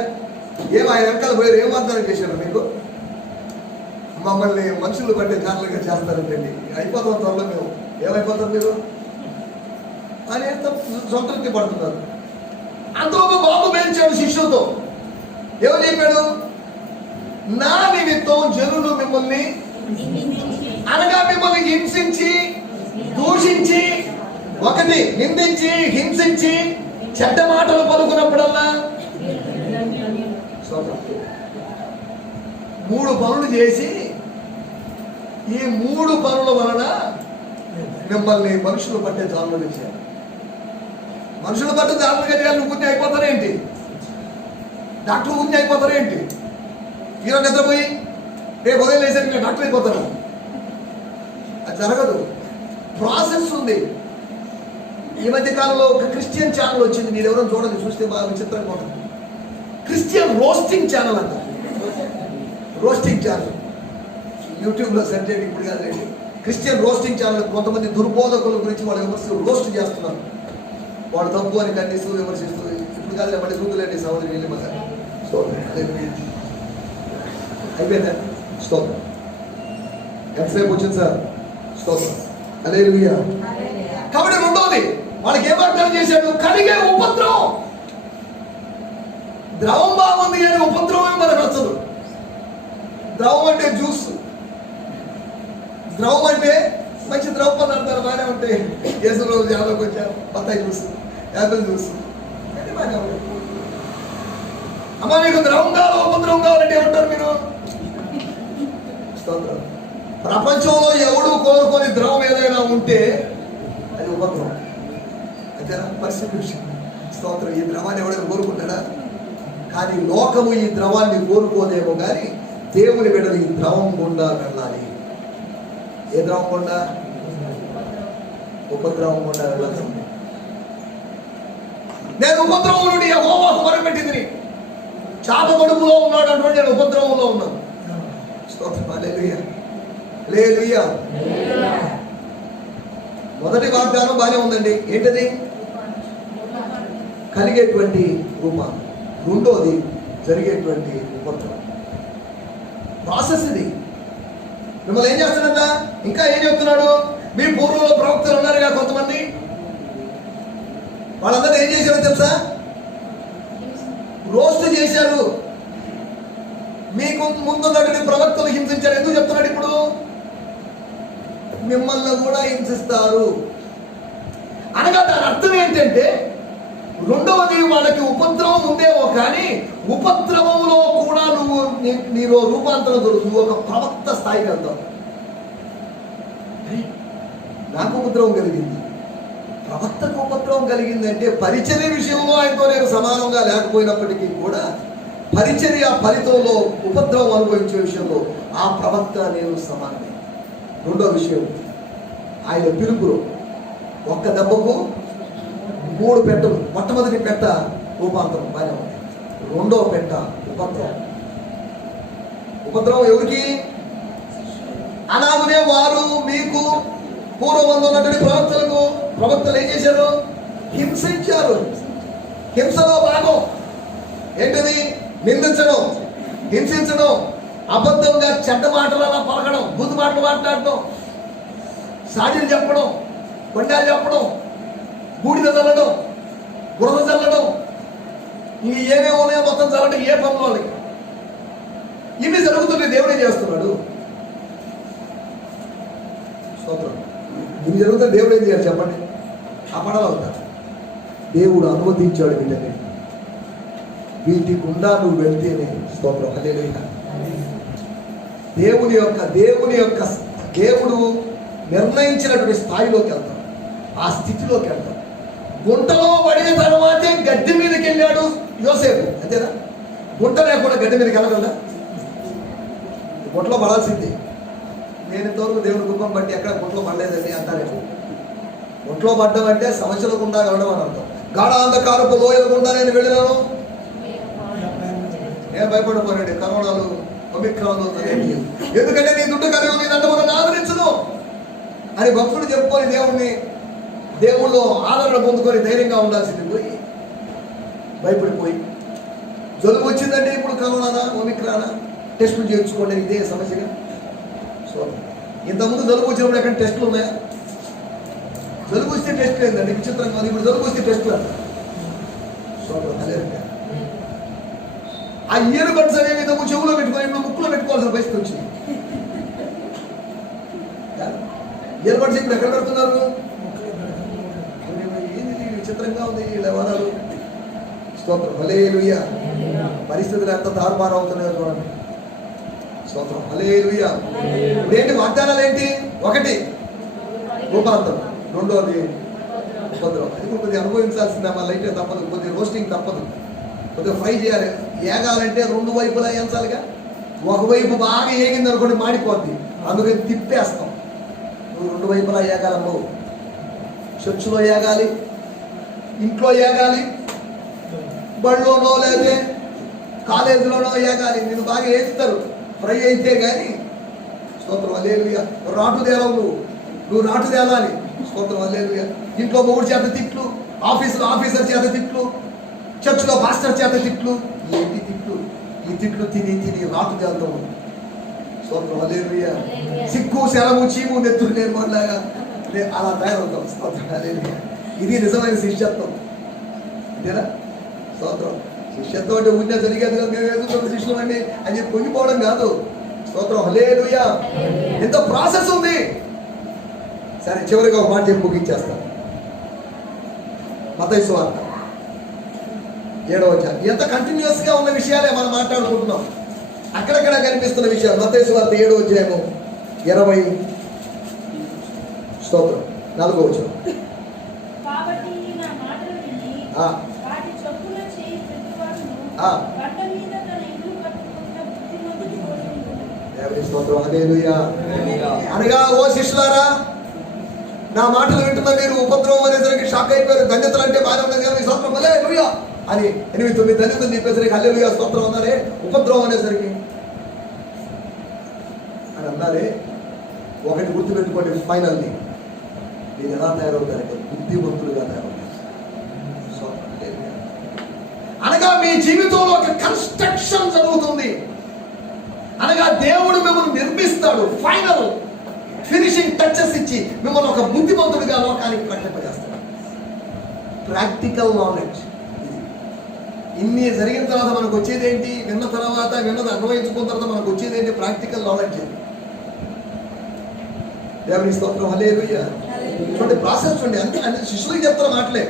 ఏం ఆయన వెనకాల పోయారు? ఏం వాగ్దానం చేశారు మీకు? మమ్మల్ని మనుషులు పట్టే జాగ్రత్తగా చేస్తారంటండి. అయిపోతాం త్వరలో మేము. ఏమైపోతాం మీరు అని సంతృప్తి పడుతున్నారు. అంతలోపు బాబు మేల్చాడు శిష్యులతో. ఏమని చెప్పాడు? నా నిమిత్తం జనులు మిమ్మల్ని, అనగా మిమ్మల్ని హింసించి, దూషించి, ఒకటి నిందించి, హింసించి, చెడ్డ మాటలు పలుకున్నప్పుడల్లా మూడు పనులు చేసి, ఈ మూడు పనుల వలన మిమ్మల్ని మనుషులు పట్టే జాలు ఇచ్చారు. మనుషులు పట్టే జాగ్రత్తగా చేయాలి. నువ్వు గుర్తి అయిపోతారేంటి? డాక్టర్ గుర్తి అయిపోతారేంటి? ఈరోజు నిద్రపోయి రేపు ఉదయం లేసారు ఇంకా డాక్టర్ అయిపోతారు. అది జరగదు. ప్రాసెస్ ఉంది. ఈ మధ్య కాలంలో ఒక క్రిస్టియన్ ఛానల్ వచ్చింది. మీరు ఎవరైనా చూడండి, చూస్తే బాగా విచిత్రంగా ఉంటుంది. క్రిస్టియన్ రోస్టింగ్ ఛానల్ అంట. రోస్టింగ్ ఛానల్ యూట్యూబ్లో సెర్చ్ చేయండి. ఇప్పుడు కాదండి, క్రిస్టియన్ రోస్టింగ్ ఛానల్. కొంతమంది దుర్బోధకుల గురించి వాళ్ళు విమర్శలు రోస్ట్ చేస్తున్నారు. వాళ్ళు తప్పు అని ఖండిస్తూ విమర్శిస్తూ. ఇప్పుడు కాదు, మళ్ళీ చూడలేండి సహోదరి వెళ్ళి మళ్ళీ అయిపోయిందా? స్తోత్రం. ఎంతసేపు వచ్చింది సార్? స్తోత్రం. హల్లెలూయా. కాబట్టి రెండోది వాళ్ళకి ఏం వాగ్దానం చేశాడు? కలిగే ఉపద్రవం. ద్రవం బాగుంది కానీ ఉపద్రవం మనకు నచ్చదు. ద్రవం అంటే జ్యూస్, ద్రవం అంటే మంచి ద్రవ పదార్థాలు బాగానే ఉంటాయి. కేసులో జాలకు వచ్చారు, బత్తాయి జ్యూస్, యాపిల్ జ్యూస్ అంటే బాగానే ఉంటాయి. అమ్మా మీకు ద్రవం కావాలి, ఉపద్రవం కావాలంటే ఏమంటారు మీరు? స్తోత్రం. ప్రపంచంలో ఎవడు కోరుకొని ద్రవం ఏదైనా ఉంటే అది ఉపద్రవం. అంతేనా? పర్సిక్యూషన్. స్తోత్రం. ఈ ద్రవాన్ని ఎవడైనా కోరుకుంటాడా? కానీ లోకము ఈ ద్రవాన్ని కోరుకోదేమో కానీ దేవుని బిడ్డలు ఈ ద్రవం గుండా వెళ్ళాలి. ఏ ద్రవం గుండా? ఉపద్రవం గుండా వెళ్ళాల్సింది. నేను ఉపద్రవం నుండి యెహోవాకు మొరపెట్టింది. చాప కడుపులో ఉన్నాడు అటువంటి నేను ఉపద్రవంలో ఉన్నాను. స్తోత్రం. హల్లెలూయా. హల్లెలూయా. మొదటి వాగ్దానం బాగానే ఉందండి. ఏంటది? కలిగేటువంటి రూపాన్ని. రెండోది జరిగేటువంటి ఉపద్రవం. ప్రాసెస్ ఇది. మిమ్మల్ని ఏం చేస్తున్నాడ? ఇంకా ఏం చెప్తున్నాడు? మీ పూర్వంలో ప్రవక్తలు ఉన్నారుగా కొంతమంది, వాళ్ళందరూ ఏం చేశారో తెలుసా? రోస్ట్ చేశారు. మీకు ముందున్నటువంటి ప్రవక్తలు హింసించారు. ఎందుకు చెప్తున్నాడు ఇప్పుడు? మిమ్మల్ని కూడా హింసిస్తారు. అనగా దాని అర్థం ఏంటంటే, రెండవది వాళ్ళకి ఉపద్రవం ఉందేమో కానీ ఉపద్రవంలో కూడా నీలో రూపాంతరం దొరుకుతుంది. నువ్వు ఒక ప్రవక్త స్థాయికి వెళ్తావు. నాకు ఉపద్రవం కలిగింది, ప్రవక్తకు ఉపద్రవం కలిగిందంటే పరిచర్య విషయంలో ఆయనతో నేను సమానంగా లేకపోయినప్పటికీ కూడా పరిచర్య ఫలితంలో ఉపద్రవం అనుభవించే విషయంలో ఆ ప్రవక్త నేను సమానమే. రెండో విషయం, ఆయన పిలుపులో ఒక్క దెబ్బకు 3 పెట్టలు. మొట్టమొదటి పెట్ట రూపాంతరం బాగానే ఉంది. రెండో పెట్ట ఉపద్రవం. ఉపద్రవం ఎవరికి? అలాగనే వారు మీకు పూర్వం ఉన్నటువంటి ప్రవక్తలు ఏం చేశారు? హింసించారు. హింసలో భాగం ఏంటిది? నిందించడం, హింసించడం, అబద్ధంగా చెడ్డ మాటలు అలా పలకడం, బూతు మాటలు మాట్లాడటం, సాడీలు చెప్పడం, కొండాలు చెప్పడం, బూడిద చల్లడం, బురద చల్లడం, ఇవి ఏమేమి ఉన్నాయో మొత్తం చల్లడం. ఏ పనులు వాళ్ళకి ఇవి జరుగుతుంటే దేవుడే చేస్తున్నాడు. స్తోత్రం. ఇవి జరుగుతుంటే దేవుడు ఏం చేయాలి చెప్పండి? ఆ పడవ అవుతారు. దేవుడు అనుమతించాడు వీళ్ళని. వీటి గుండా నువ్వు వెళ్తేనే. స్తోత్రం. హల్లెలూయా. దేవుడు నిర్ణయించినటువంటి స్థాయిలోకి వెళ్తాం, ఆ స్థితిలోకి వెళ్తాం. గుంటలో పడిన తర్వాతే గడ్డి మీదకి వెళ్ళాడు యోసేపు. అంతేనా? గుంట లేకుండా గడ్డి మీదకి వెళ్ళగలరా? గుంటలో పడాల్సింది. నేను ఇంతవరకు దేవుని కృపం బట్టి ఎక్కడ ఒంట్లో పడలేదండి అంటారేమో. ఒంట్లో పడ్డం అంటే సమస్యలు గుండా వెళ్ళడం అని అర్థం. గాఢాంధకారపు లోయలు గుండా నేను వెళ్ళినాను, నేను భయపడిపోయాడు. కరోనాలు ఒమిక్రాన్లు ఎందుకంటే నీ దుడ్డు కలిగి ఉంది, నన్ను మనం ఆదరించను అని భక్తుడు చెప్పుకొని దేవుళ్ళు ఆదరణ పొందుకొని ధైర్యంగా ఉండాల్సింది పోయి భయపడిపోయి జలుబు వచ్చిందంటే ఇప్పుడు కరోనానా ఒమిక్రానా టెస్టులు చేయించుకోండి, ఇదే సమస్యగా. సో ఇంతకుముందు జలుబు వచ్చినప్పుడు ఎక్కడ టెస్టులు ఉన్నాయా? జలుబు వస్తే టెస్ట్ లేదండి, విచిత్రంగా ఉంది. ఇప్పుడు జలుబు వస్తే టెస్టులు అంట. సో అదే ఆ ఇయర్ బడ్స్ అనేవి ఇంతకు చెవులో పెట్టుకొని ఇప్పుడు ముక్కులో పెట్టుకోవాల్సిన పరిస్థితి వచ్చింది. ఇయర్ బడ్స్ ఇప్పుడు ఎక్కడ పెడుతున్నారు? ఏంది విచిత్రంగా ఉంది ఈ వ్యవహారాలు. స్తోత్రం హల్లెలూయా. పరిస్థితులు ఎంత తారుమారు అవుతున్నాయో చూడండి. స్తోత్రం హల్లెలూయా. ఇప్పుడు ఏంటి వాగ్దానాలు ఏంటి? ఒకటి రూపాంతరం, రెండోది ఉపద్రవం. అది కొద్దిగా అనుభవించాల్సిందే, మన లైట్ తప్పదు, కొద్దిగా రోస్టింగ్ తప్పదు, కొద్దిగా ఫ్రై చేయాలి. ఏగాలంటే రెండు వైపులా వేయించాలిగా. ఒకవైపు బాగా ఏగింది అనుకోండి మాడిపోద్ది, అందుకని తిప్పేస్తాం. నువ్వు రెండు వైపులా ఏగాలమ్మో. చర్చిలో ఏగాలి, ఇంట్లో ఏగాలి, బళ్ళోనో లేదే కాలేజీలోనో ఏగాలి. నేను బాగా వేస్తారు ఫ్రై అయితే కానీ. స్తోత్రం హల్లెలూయా. రాటు తేలవు, నువ్వు రాటు తేలాలి. స్తోత్రం హల్లెలూయా. ఇంట్లో మొగుడు చేత తిట్లు, ఆఫీసులో ఆఫీసర్ చేత తిట్లు, చర్చిలో పాస్టర్ చేత తిట్లు. ఏంటి తిట్లు? ఈ తిట్లు తిని తిని రాటు తేలుతావు. స్తోత్రం హల్లెలూయా. సిక్కు శరము చీము నెత్తురు నేను మనలాగా అలా తయారవుతాం. స్తోత్రం హల్లెలూయా. ఇది నిజమైన శిష్యత్వం, అంతేనా? స్తోత్రం. శిష్యత్వం అంటే ఊరినే జరిగేది కదా, మేము ఎదుగుతున్న శిష్యులు అండి అని చెప్పి పొంగిపోవడం కాదు. స్తోత్రం హల్లెలూయా. ఎంతో ప్రాసెస్ ఉంది. సరే, చివరిగా ఒక మాట చెప్పి ముగించేస్తాను. మత్తయి సువార్త 7వ అధ్యాయం. ఎంత కంటిన్యూస్ గా ఉన్న విషయాలే మనం మాట్లాడుకుంటున్నాం. అక్కడక్కడ కనిపిస్తున్న విషయాలు. మత్తయి సువార్త 7వ అధ్యాయము 20 స్తోత్రం 4వ వచనం. కాబట్టి నా మాటలు విని వాటి చొప్పున చేయి ప్రతివాడును బండ మీద తన ఇల్లు కట్టుకున్న బుద్ధిమంతుని పోలి ఉండును. దేవుని స్తోత్రం హల్లెలూయా. అనగా ఓ శిష్యులారా, నా మాటలు వింటున్న మీరు ఉపద్రవం అనేసరికి షాక్ అయిపోయారు. ధన్యతలు అంటే బాగా ఉన్నది, దేవుని స్తోత్రం హల్లెలూయా అని 8-9 ధన్యతలు చెప్పేసరికి హల్లెలూయా స్తోత్రం అన్నారే. ఉపద్రవం అనేసరికి అని అన్నారే. ఒకటి గుర్తుపెట్టుకోండి, ఫైనల్లీ మీరు ఎలా తయారవుతారంటే బుద్ధిమంతులుగా తయారవుతారు. అనగా మీ జీవితంలో ఒక కన్స్ట్రక్షన్ జరుగుతుంది. అనగా దేవుడు మిమ్మల్ని నిర్మిస్తాడు. ఫైనల్ ఫినిషింగ్ టచెస్ ఇచ్చి మిమ్మల్ని ఒక బుద్ధిమంతుడిగా లోకానికి ప్రకటింపజేస్తాడు. Practical knowledge. ఇన్ని జరిగిన తర్వాత మనకు వచ్చేది ఏంటి? విన్నది అన్వయించుకున్న తర్వాత మనకు వచ్చేది ఏంటి? Practical knowledge. దేవుని స్తోత్రం హల్లెలూయా. చూడండి ప్రాసెస్ చూడండి. అంటే శిష్యులకు చెప్తున్న మాటలే.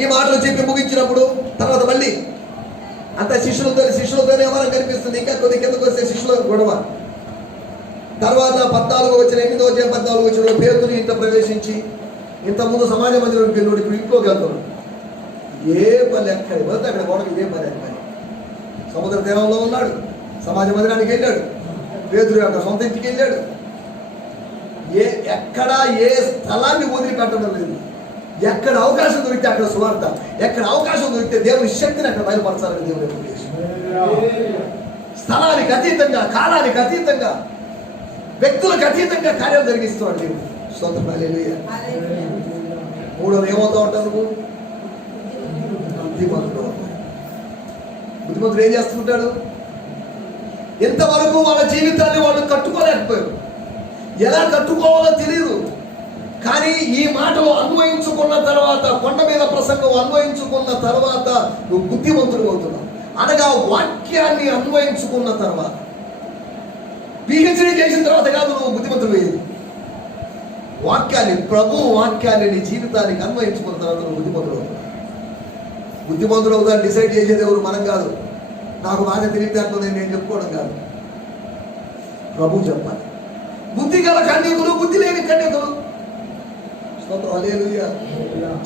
ఈ మాటలు చెప్పి ముగించినప్పుడు తర్వాత మళ్ళీ అంత శిష్యులతోనే ఎవరు కనిపిస్తుంది. ఇంకా కొద్ది కిందకు వస్తే శిష్యుల గొడవ. తర్వాత 14వ వచనం 8వ అధ్యాయం 14వ వచనంలో పేతురు ఇంట ప్రవేశించి, ఇంతకుముందు సమాజ మందిరంకి వెళ్ళాడు, ఇప్పుడు ఇంట్లోకి వెళ్తున్నాడు. ఏ పని ఎక్కడ పోతే అక్కడ గొడవ, ఇదే పని పని. సముద్ర తీరంలో ఉన్నాడు, సమాజ మందిరానికి వెళ్ళాడు, పేతురు యొక్క సొంత ఇంటికి వెళ్ళాడు. ఎక్కడా ఏ స్థలాన్ని వదిలిపెట్టడం లేదు. ఎక్కడ అవకాశం దొరికితే అక్కడ సువార్త, ఎక్కడ అవకాశం దొరికితే దేవుని శక్తిని అక్కడ బయలుపరచాలని దేవుని యొక్క ఉద్దేశం. స్థలానికి అతీతంగా, కాలానికి అతీతంగా, వ్యక్తులకు అతీతంగా కార్యాలు జరిగిస్తున్నాడు దేవుడు. స్తోత్రం హల్లెలూయా. మూడోది ఏమవుతా ఉంటావు నువ్వు? బుద్ధిమంతుడు. బుద్ధిమంతుడు ఏం చేస్తుంటాడు? ఇంతవరకు వాళ్ళ జీవితాన్ని వాళ్ళు కట్టుకోలేకపోయారు. ఎలా కట్టుకోవాలో తెలియదు. కానీ ఈ మాటలు అన్వయించుకున్న తర్వాత, కొండ మీద ప్రసంగం అన్వయించుకున్న తర్వాత నువ్వు బుద్ధిమంతుడు అవుతున్నావు. అనగా వాక్యాన్ని అన్వయించుకున్న తర్వాత, పిహెచ్డీ చేసిన తర్వాత కాదు నువ్వు బుద్ధిమంతుడు అయ్యేది. వాక్యాన్ని, ప్రభు వాక్యాన్ని నీ జీవితానికి అన్వయించుకున్న తర్వాత నువ్వు బుద్ధిమంతుడు అవుతున్నావు. బుద్ధిమంతుడు అవుతాను డిసైడ్ చేసేది ఎవరు? మనం కాదు. నాకు బాగా తెలియదు నేను చెప్పుకోవడం కాదు, ప్రభు చెప్పాలి. బుద్ధి గల కన్యకులు, బుద్ధి లేని కన్యకులు. హల్లెలూయా.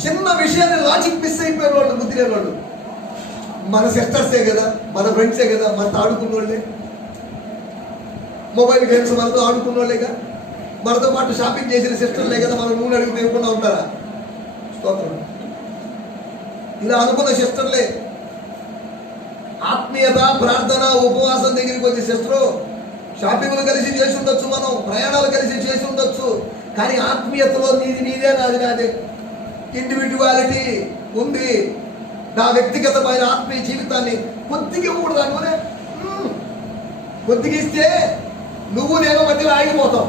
చిన్న విషయాన్ని లాజిక్ మిస్ అయిపోయారు వాళ్ళు, బుద్ధి లేని వాళ్ళు. మన సిస్టర్సే కదా, మన ఫ్రెండ్సే కదా, మన ఆడుకున్న వాళ్ళే. మొబైల్ గేమ్స్ మనతో ఆడుకున్న వాళ్ళేగా, మనతో పాటు షాపింగ్ చేసిన సిస్టర్లే కదా మనం నూనె అడిగి తినకుండా ఉంటారా? స్తోత్రం. ఇలా అనుకున్న సిస్టర్లే. ఆత్మీయత, ప్రార్థన, ఉపవాసం దగ్గరికి వచ్చే సిస్టరు, షాపింగ్లు కలిసి చేసి ఉండొచ్చు, మనం ప్రయాణాలు కలిసి చేసి ఉండొచ్చు, కానీ ఆత్మీయతలో నీది నీదే, నాది నాదే, ఇండివిజువాలిటీ ఉంది. నా వ్యక్తిగతమైన ఆత్మీయ జీవితాన్ని కొద్దిగా ఇవ్వకూడదు అనుకునే. కొద్దిగా ఇస్తే నువ్వు నేను మధ్యలో ఆగిపోతాం.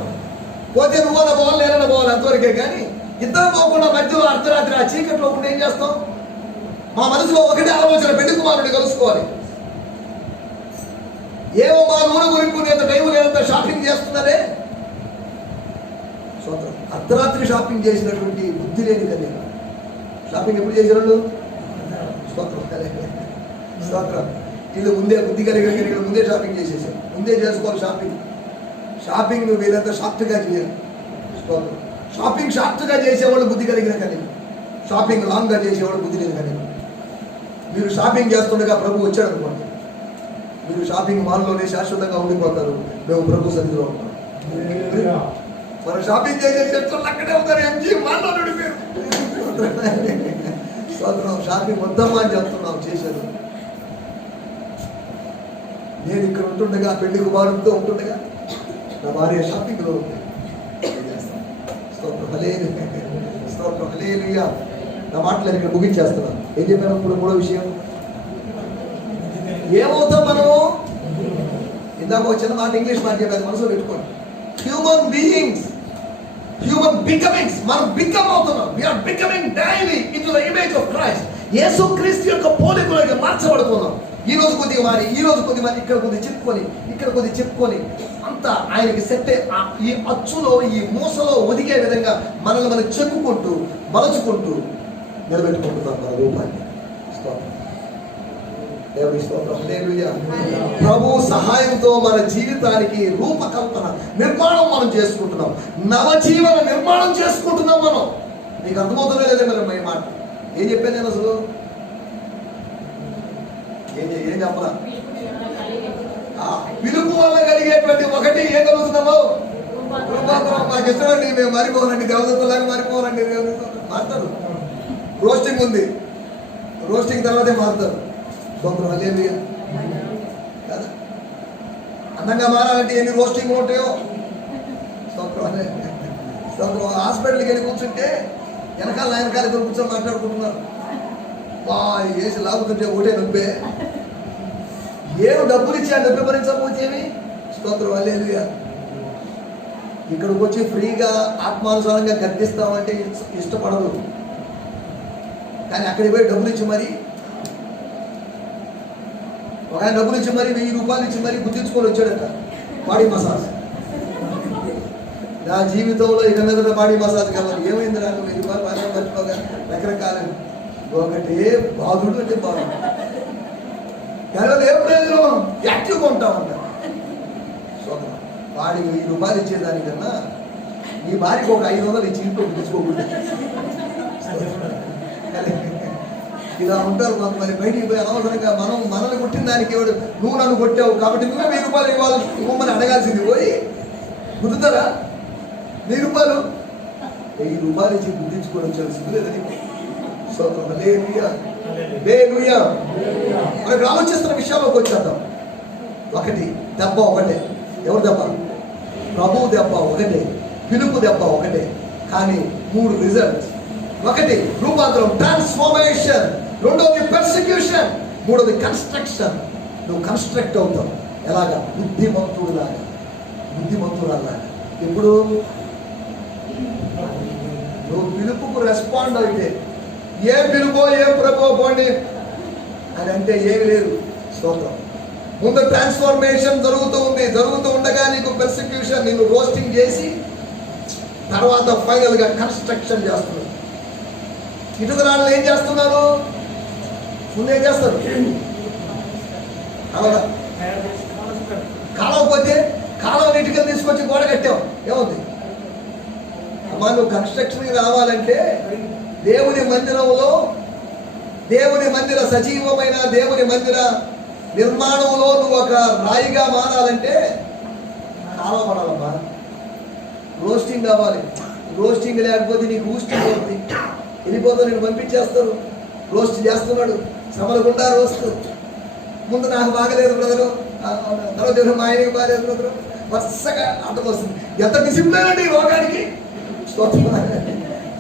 పోతే నువ్వన్నా పోవాలి, నేనన్నా పోవాలి, అంతవరకే. కానీ ఇద్దరు పోకుండా మధ్యలో అర్ధరాత్రి ఆ చీకట్లో ఇప్పుడు ఏం చేస్తాం? మా మనసులో ఒకటే ఆలోచన, పెళ్లి కుమారుడిని కలుసుకోవాలి. ఏమో మా నూనె కొనుక్కునేంత టైం లేనంత షాపింగ్ చేస్తున్నారే. స్వతంత్రం. అర్ధరాత్రి షాపింగ్ చేసినటువంటి బుద్ధి లేని కలిగి షాపింగ్ ఎప్పుడు చేశారు? స్తోత్రం. వీళ్ళు ముందే బుద్ధి కలిగి ముందే షాపింగ్ చేసేసారు. ముందే చేసుకోవాలి షాపింగ్ వీళ్ళంతా షార్ట్గా చేయాలి. స్తోత్రం. షాపింగ్ షార్ట్గా చేసేవాళ్ళు బుద్ధి కలిగిన కలిగి, షాపింగ్ లాంగ్గా చేసేవాళ్ళు బుద్ధి లేని కలిగి. మీరు షాపింగ్ చేస్తుండగా ప్రభు వచ్చాడు అనుకోండి, మీరు షాపింగ్ మాల్లోనే శాశ్వతంగా ఉండిపోతారు. మేము ప్రభు సన్నిధిలో ఉంటాం. మనం షాపింగ్ చేసే సెంటర్లు అక్కడే ఉంటారు. ఎంజీ మాల్లో నడిపారు. షాపింగ్ వద్దమ్మా అని చెప్తున్నాం, చేశారు. నేను ఇక్కడ ఉంటుండగా, పెళ్లి కుమారుడితో ఉంటుండగా నా భార్య షాపింగ్లో ఉంది. స్తోత్రం. హల్లెలూయా. నా మాటలు ఇక్కడ ముగించేస్తున్నాను. ఏం చెప్పాను ఇప్పుడు? మూడో విషయం, ఏమవుతాం మనము? ఇందాక వచ్చిన మాట ఇంగ్లీష్ మాట చెప్పాను, మనసులో పెట్టుకోండి. Human beings, human becomings. మనం బికమ్ అవుతున్నాం. We are becoming daily into the image of Christ. యేసుక్రీస్తు యొక్క పోలికలోకి మార్చబడుతున్నాం. ఈ రోజు కొద్దిగా మారి, ఈ రోజు కొద్ది మారి, ఇక్కడ కొద్ది చెప్పుకొని, ఇక్కడ కొద్ది చెప్పుకొని, అంతా ఆయనకి సెట్ ఈ అచ్చులో, ఈ మూసలో ఒదిగే విధంగా మనల్ని మనం చెప్పుకుంటూ, మలచుకుంటూ నిలబెట్టుకుంటున్నాం మన రూపాన్ని. దేవుని స్తోత్రం. హల్లెలూయా. ప్రభు సహాయంతో మన జీవితానికి రూపకల్పన, నిర్మాణం మనం చేసుకుంటున్నాం. నవజీవన నిర్మాణం చేసుకుంటున్నాం మనం. మీకు అర్థమవుతుందో లేదా మరి మాట? ఏం చెప్పాను నేను అసలు? ఏం చెప్పరా? పిలుపు వల్ల కలిగేటువంటి ఒకటి ఏం కలుగుతున్నామో రూపాంతరం. మాకు ఇష్టమండి, మేము మారిపోవాలండి, దేవదత్తలాగా మారిపోవాలండి. మారుతారు. రోస్టింగ్ ఉంది, రోస్టింగ్ తర్వాతే మారుతారు. స్తోత్రం. హల్లెలూయా. కదా, అందంగా మారాలంటే ఎన్ని రోస్టింగ్ ఉంటాయో. స్తోత్రం. స్తోత్రం. హాస్పిటల్కి వెళ్ళి కూర్చుంటే వెనకాల ఇద్దరు కూర్చొని మాట్లాడుకుంటున్నారు. వేసి లాగుతుంటే ఒకటే నొప్పే. ఏమి డబ్బులు ఇచ్చి ఆ నొప్పి భరించకపోతేమి? స్తోత్రం. హల్లెలూయా. ఇక్కడికి వచ్చి ఫ్రీగా ఆత్మానుసారంగా గర్దిస్తామంటే ఇష్టపడదు. కానీ అక్కడికి పోయి డబ్బులు ఇచ్చి మరి, ఒక ఆయన డబ్బులు ఇచ్చి మరి 1000 రూపాయలు ఇచ్చి మరి గుర్తించుకొని వచ్చాడట బాడీ మసాజ్. నా జీవితంలో ఇక మీద బాడీ మసాజ్ కలవాలి. ఏమైంది? నాకు 1000 రూపాయలు బాగా మర్చిపోగా రకరకాల ఒకటే బాధుడు అంటే బాధుడు. దానివల్ల ఏం ప్రయోజనం? యాక్టివ్గా ఉంటామంట. వాడికి 1000 రూపాయలు ఇచ్చేదానికన్నా నీ భార్యకు ఒక 500 ఇచ్చి ఇంట్లో తెచ్చుకోకూడదు. ఇలా ఉంటారు కొంతమంది. బయటికి పోయి అనవసరంగా మనల్ని కొట్టిన దానికి ఎవడు, నువ్వు నన్ను కొట్టావు కాబట్టి నువ్వే 1000 రూపాయలు ఇవ్వమని అడగాల్సింది పోయి గుర్తుంటారా? 1000 రూపాయలు 1000 రూపాయలు ఇచ్చి గుర్తించుకొని వచ్చాల్సింది లేదని. మనకు ఆలోచిస్తున్న విషయాల్లోకి వచ్చేద్దాం. ఒకటి దెబ్బ ఒకటే. ఎవరు దెబ్బ? ప్రభువు దెబ్బ ఒకటే, పిలుపు దెబ్బ ఒకటే, కానీ 3 రిజల్ట్స్. ఒకటి రూపాంతరం, ట్రాన్స్ఫార్మేషన్. రెండోది పర్సిక్యూషన్. మూడోది కన్స్ట్రక్షన్. నువ్వు కన్స్ట్రక్ట్ అవుతావు. ఎలాగా? బుద్ధిమంతుడులాగా, బుద్ధిమంతురాలాగా. ఇప్పుడు నువ్వు పిలుపుకు రెస్పాండ్ అయితే, ఏ పిలుపో ఏ ప్రభో పోండి అని అంటే ఏమి లేదు. స్తోత్రం. ముందు ట్రాన్స్ఫార్మేషన్ జరుగుతూ ఉండగా నీకు పర్సిక్యూషన్, నిన్ను రోస్టింగ్ చేసి తర్వాత ఫైనల్ గా కన్స్ట్రక్షన్ చేస్తున్నారు. ఇటుకరాళ్ళు ఏం చేస్తున్నారు? ముందు ఏం చేస్తారు? కాలవపోతే కాలం ఇటుకలు తీసుకొచ్చి గోడ కట్టావు, ఏముంది? అమ్మా, నువ్వు కన్స్ట్రక్షన్కి రావాలంటే దేవుని మందిరంలో, దేవుని మందిర సజీవమైన దేవుని మందిర నిర్మాణంలో నువ్వు ఒక రాయిగా మారాలంటే కాలువ పడాలమ్మా. రోస్టింగ్ కావాలి. రోస్టింగ్ లేకపోతే నీకు ఊస్టింగ్ అవుతుంది, వెళ్ళిపోతా నేను పంపించేస్తారు. రోస్ట్ చేస్తున్నాడు, శ్రమలు గుండా రోస్ట్. ముందు నాకు బాగలేదు బ్రదరు, తర్వాత మా ఆయనకి బాగలేదు బ్రదరు, వరుసగా ఆటలు వస్తుంది. ఎంత డిసిప్లిన్ అండి ఈ రోగానికి.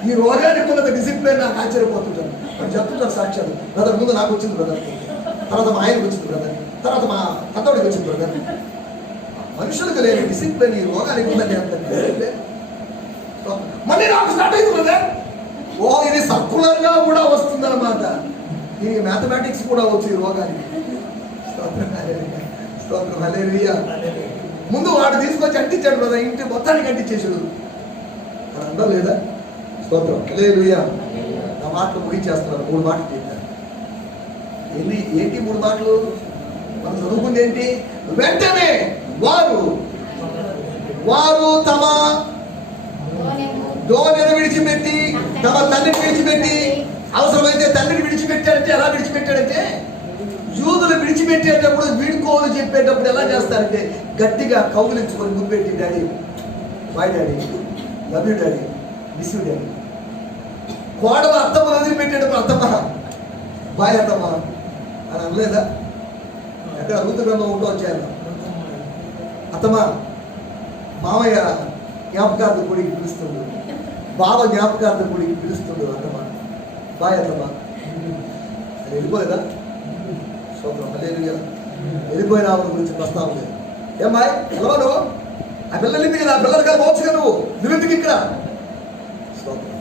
ఈ రోగానికి ఉన్నంత డిసిప్లిన్ నాకు ఆశ్చర్యపోతుంటాను. అని చెప్తుంటారు సాక్ష్యాలు. బ్రదర్ ముందు నాకు వచ్చింది బ్రదర్, తర్వాత మా ఆయనకు వచ్చింది బ్రదర్, తర్వాత మా కత్తోడికి వచ్చింది బ్రదర్. మనుషులకు లేని డిసిప్లిన్ ఈ రోగానికి ఉందని అంత మళ్ళీ నాకు స్టార్ట్ అయింది బ్రదర్. ఓ ఇది సర్కులర్ గా కూడా వస్తుందన్నమాట. దీనికి మ్యాథమెటిక్స్ కూడా వచ్చు ఈ రోగానికి. స్తోత్రం హల్లెలూయా. ముందు వాడు తీసుకొచ్చి అంటించాడు బ్రదర్, ఇంటి మొత్తానికి అంటించేసాడు. అని అందం లేదా? స్తోత్రం హల్లెలూయా. నా మాటలు ముగించేస్తున్నారు. 3 మాటలు చెప్పారు. ఏంటి 3 మాటలు? మనం చదువుకుంది ఏంటి? వెంటనే వారు తమ దోణెను విడిచిపెట్టి, తమ తల్లిని విడిచిపెట్టి, అవసరమైతే తల్లిని విడిచిపెట్టాడంటే ఎలా విడిచిపెట్టాడంటే, యూదులు విడిచిపెట్టేటప్పుడు వీడుకోలు చెప్పేటప్పుడు ఎలా చేస్తారంటే గట్టిగా కౌగులించుకొని ముందు పెట్టి, daddy, bye daddy, love you daddy, miss you daddy. కోడలు అత్తమ్మ వదిలిపెట్టేటప్పుడు అత్తమ్మ బాయ్ అత్తమ్మ అని అనలేదా? ఎక్కడ రూతు గ్రంథం ఉంటూ వచ్చాను. అత్తమ్మ మామయ్య జ్ఞాపకార్థ గుడికి పిలుస్తుండు, బావ జ్ఞాపకార్థ గుడికి పిలుస్తుండు, అత్తమ్మ బాయ్ అత్తమ్మ అని వెళ్ళిపోలేదా? స్తోత్రం హల్లెలూయా. వెళ్ళిపోయిన ఆవిడ గురించి ప్రస్తావన లేదు. ఏం బాయ్ ఎలా నువ్వు? ఆ పిల్లలు వెళ్ళింది కదా, ఆ పిల్లలు కదా పోవచ్చుగా, నువ్వెందుకు ఇక్కడ? స్తోత్రం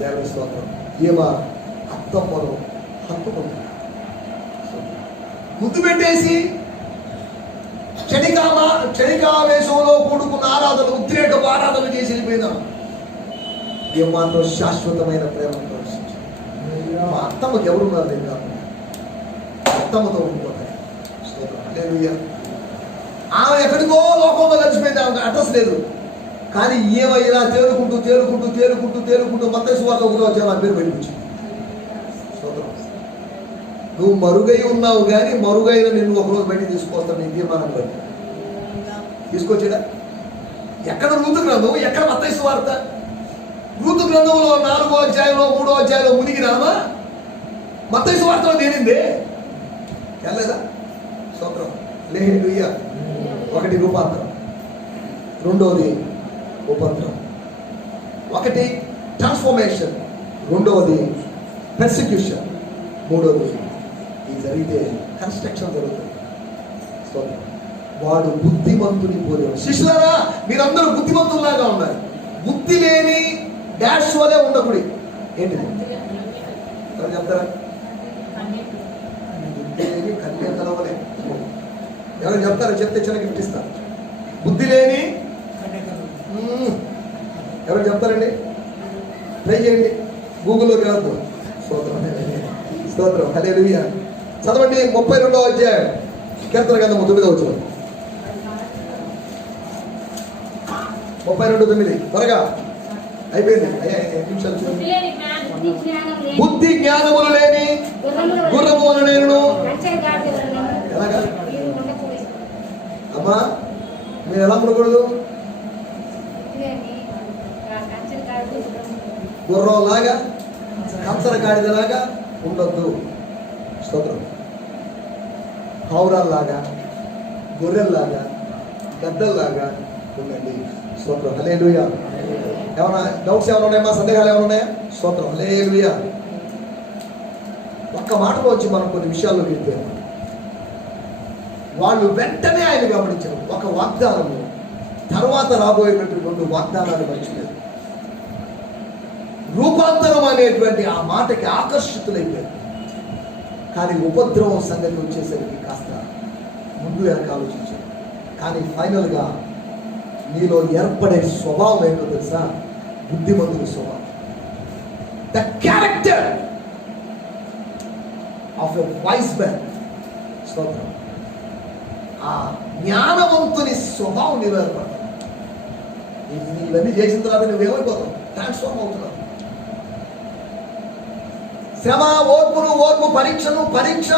దేవుని స్తోత్రం. ఏమా అత్తమ్మను హత్తుకుంది, ముద్దు పెట్టేసి క్షణికావేశంలో కూడుకున్న ఆరాధన, ఉద్రేకపు ఆరాధన చేసి వెళ్ళిపోయినాం. ఏమాత్రం శాశ్వతమైన ప్రేమను ప్రదర్శించారు. మా అత్తమ్మకి ఎవరున్నారు లేదు కాకుండా అత్తమ్మతో ఉండిపోతాయి. ఆమె ఎక్కడికో లోకంలో కలిసిపోయింది, ఆమెకు అడ్రస్ లేదు. కానీ ఏమైనా తేలుకుంటూ తేలుకుంటూ తేలుకుంటూ తేలుకుంటూ మత్తయి సువార్త 1వ అధ్యాయం ఆ పేరు బయటకొచ్చింది. నువ్వు మరుగై ఉన్నావు కానీ మరుగైన నిన్ను ఒకరోజు బయటికి తీసుకొస్తాను. నీ తీర్మానం బట్టి తీసుకొచ్చాడా? ఎక్కడ రూతు గ్రంథం, ఎక్కడ మత్తయి సువార్త? రూతు గ్రంథంలో 4వ అధ్యాయంలో 3వ అధ్యాయంలో మునిగినామా? మత్తయి సువార్తలో తేలిందే వెళ్ళలేదా? స్తోత్రం హల్లెలూయా. 1 రూపాంతరం, 2వది ఉపద్రవం. 1 ట్రాన్స్ఫర్మేషన్, 2వది పెర్సిక్యూషన్, 3వది ఇది జరిగితే కన్స్ట్రక్షన్ జరుగుతుంది. స్తోత్రం. వాడు బుద్ధిమంతుని పోలేడు. శిష్యులారా మీరందరూ బుద్ధిమంతుల్లాగా ఉన్నారు. బుద్ధి లేని డాష్ వలే ఉండకూడి. ఏంటిది చెప్తారా? బుద్ధి లేని కన్యకలవలే. ఎవరు చెప్తారా? చెప్తే చిన్న గిఫ్ట్ ఇస్తారు. బుద్ధి లేని ఎవరు చెప్తారండి? ట్రై చేయండి, గూగుల్లోకి రాదు. స్తోత్రం హల్లెలూయా. చదవండి 32వ అధ్యాయం కీర్తన గ్రంథం 9వ వచనం. 32:9 త్వరగా అయిపోయింది. 5 నిమిషాలు చూడండి. బుద్ధి జ్ఞానములు లేని గుర్రము అని నేను. ఎలాగా అమ్మా? మీరు ఎలా ఉండకూడదు? గుర్రంలాగా కంచర గాడిదలాగా ఉండొద్దు. స్తోత్రం. పౌరాల్లాగా, గొర్రెల్లాగా, గద్దల్లాగా ఉండండి. స్తోత్రం హల్లెలూయా. ఏమన్నా డౌట్స్ ఏమైనా ఉన్నాయా? సందేహాలు ఏమైనా ఉన్నాయా? స్తోత్రం హల్లెలూయా. ఒక్క మాటలో వచ్చి మనం కొన్ని విషయాల్లో వెళ్ళిపోయాం. వాళ్ళు వెంటనే ఆయన గమనించారు. ఒక వాగ్దానము తర్వాత రాబోయేటటువంటి 2 వాగ్దానాలు మర్చిపోయారు. రూపాంతరం అనేటువంటి ఆ మాటకి ఆకర్షితులైపోయారు. కానీ ఉపద్రవం సంగతి వచ్చేసరికి కాస్త ముందు వెనక ఆలోచించారు. కానీ ఫైనల్గా నీలో ఏర్పడే స్వభావం ఏంటో తెలుసా? బుద్ధిమంతుడి స్వభావం. The character of a vice man. స్తోత్రం. ఆ జ్ఞానవంతుని స్వభావం నీలో ఏర్పడతావు. ఇవన్నీ చేసిన తర్వాత నువ్వేమైపోతావు? ట్రాన్స్ఫార్మ్ అవుతున్నావు. శ్రమ ఓర్పును, ఓర్పు పరీక్షను, పరీక్ష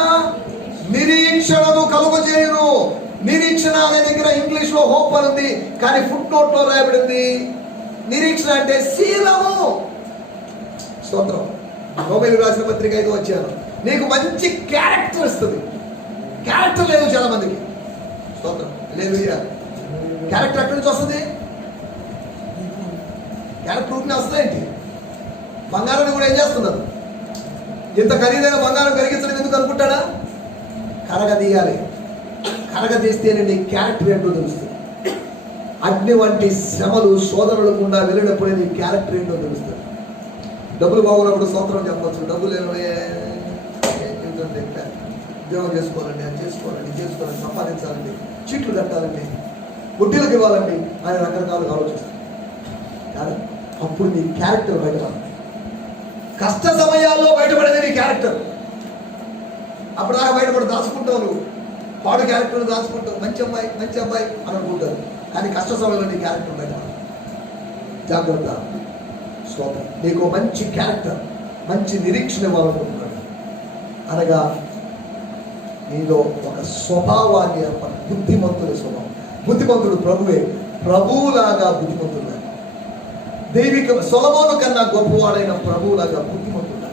నిరీక్షణను కలుగజేయును. నిరీక్షణ అనే దగ్గర ఇంగ్లీష్ లో హోప్ అని ఉంది, కానీ ఫుట్ నోట్ లో రాయబడింది నిరీక్షణ అంటే శీలము. స్తోత్రం. రోమీయులకు రాసిన పత్రిక 5వ అధ్యాయం. నీకు మంచి క్యారెక్టర్ ఇస్తుంది. క్యారెక్టర్ లేదు చాలా మందికి. స్తోత్రం. లేదు. క్యారెక్టర్ ఎక్కడి నుంచి వస్తుంది? క్యారెక్టర్ ఊరిని వస్తాయేంటి? బంగారాన్ని కూడా ఏం చేస్తున్నారు? ఇంత ఖరీదైన బంగారం కరిగించడం ఎందుకు అనుకుంటాడా? కరగదీయాలి. కరగదీస్తేనే నీ క్యారెక్టర్ ఏంటో తెలుస్తుంది. అగ్ని వంటి శ్రమలు శోధనలు గుండా వెళ్ళినప్పుడే నీ క్యారెక్టర్ ఏంటో తెలుస్తుంది. డబ్బులు బాగున్నప్పుడు స్తోత్రం చెప్పచ్చు. డబ్బులు ఉద్యోగం చేసుకోవాలండి, అది చేసుకోవాలండి, ఇది చేసుకోవాలండి, సంపాదించాలండి, చీట్లు కట్టాలండి, వడ్డీలకు ఇవ్వాలండి అని రకరకాలుగా ఆలోచిస్తారు. కానీ అప్పుడు నీ క్యారెక్టర్ బయటపడాలి. కష్ట సమయాల్లో బయటపడేది నీ క్యారెక్టర్. అప్పుడు దాకా బయటపడి దాచుకుంటావు. నువ్వు పాడు క్యారెక్టర్ దాచుకుంటావు. మంచి అమ్మాయి మంచి అబ్బాయి అని అనుకుంటారు, కానీ కష్ట సమయంలో నీ క్యారెక్టర్ బయటపడాలి. జాగ్రత్త. స్తోత్రం. నీకు మంచి క్యారెక్టర్, మంచి నిరీక్షణ ఇవ్వాలనుకుంటున్నాడు. అనగా నీలో ఒక స్వభావాన్ని ఏర్పడ. బుద్ధిమంతుడి స్వభావం. బుద్ధిమంతుడు ప్రభువే. ప్రభువులాగా బుద్ధిమంతుడు. దైవిక సొలొమోను కన్నా గొప్పవాడైన ప్రభువులాగా బుద్ధిమంతుడు.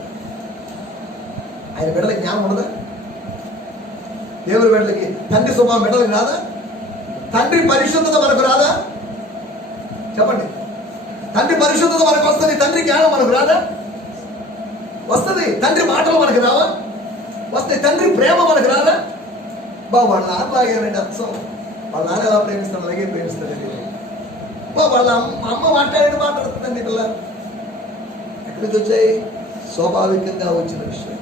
ఆయన బిడ్డలకి జ్ఞానం ఉండదా? దేవుని బిడ్డలకి తండ్రి స్వభావం బిడ్డలకి రాదా? తండ్రి పరిశుద్ధత మనకు రాదా? చెప్పండి. తండ్రి పరిశుద్ధత మనకు వస్తుంది. తండ్రి జ్ఞానం మనకు రాదా? వస్తుంది. తండ్రి మాటలు మనకు రావా? వస్తాయి. తండ్రి ప్రేమ మనకు రాదా? వాళ్ళ నాన్నలాగేనండి అచ్చం. వాళ్ళ నాన్న ఎలా ప్రేమిస్తాడు అలాగే ప్రేమిస్తాడండి. వాళ్ళ అమ్మ మాట్లాడుతుందండి పిల్ల. ఎక్కడి నుంచి వచ్చాయి? స్వాభావికంగా వచ్చిన విషయం.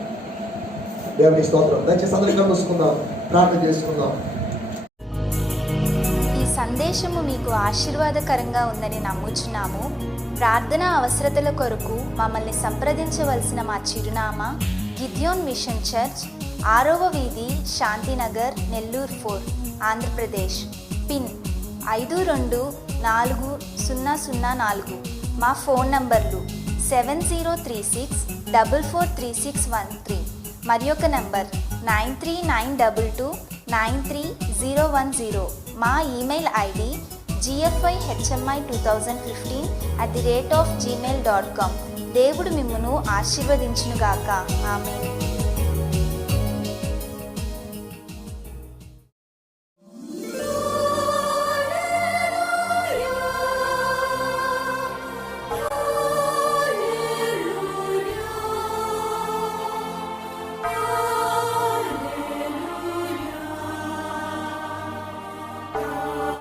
దేవుని స్తోత్రం. దయచేసి అందరికీ మూసుకుందాం, ప్రార్థన చేసుకుందాం. ఈ సందేశము మీకు ఆశీర్వాదకరంగా ఉందని నమ్ముచున్నాము. ప్రార్థన అవసరతల కొరకు మమ్మల్ని సంప్రదించవలసిన మా చిరునామా గిద్యోన్ మిషన్ చర్చ్, 6వ వీధి, శాంతినగర్, నెల్లూరు 4, ఆంధ్రప్రదేశ్. పిన్ 524004. మా ఫోన్ నంబర్లు 7036443613 మరి ఒక నంబర్ 9392293010. మా ఈమెయిల్ ఐడి gfihmi2015@gmail.com. దేవుడు మిమ్మును ఆశీర్వదించునుగాక. ఆమేన్.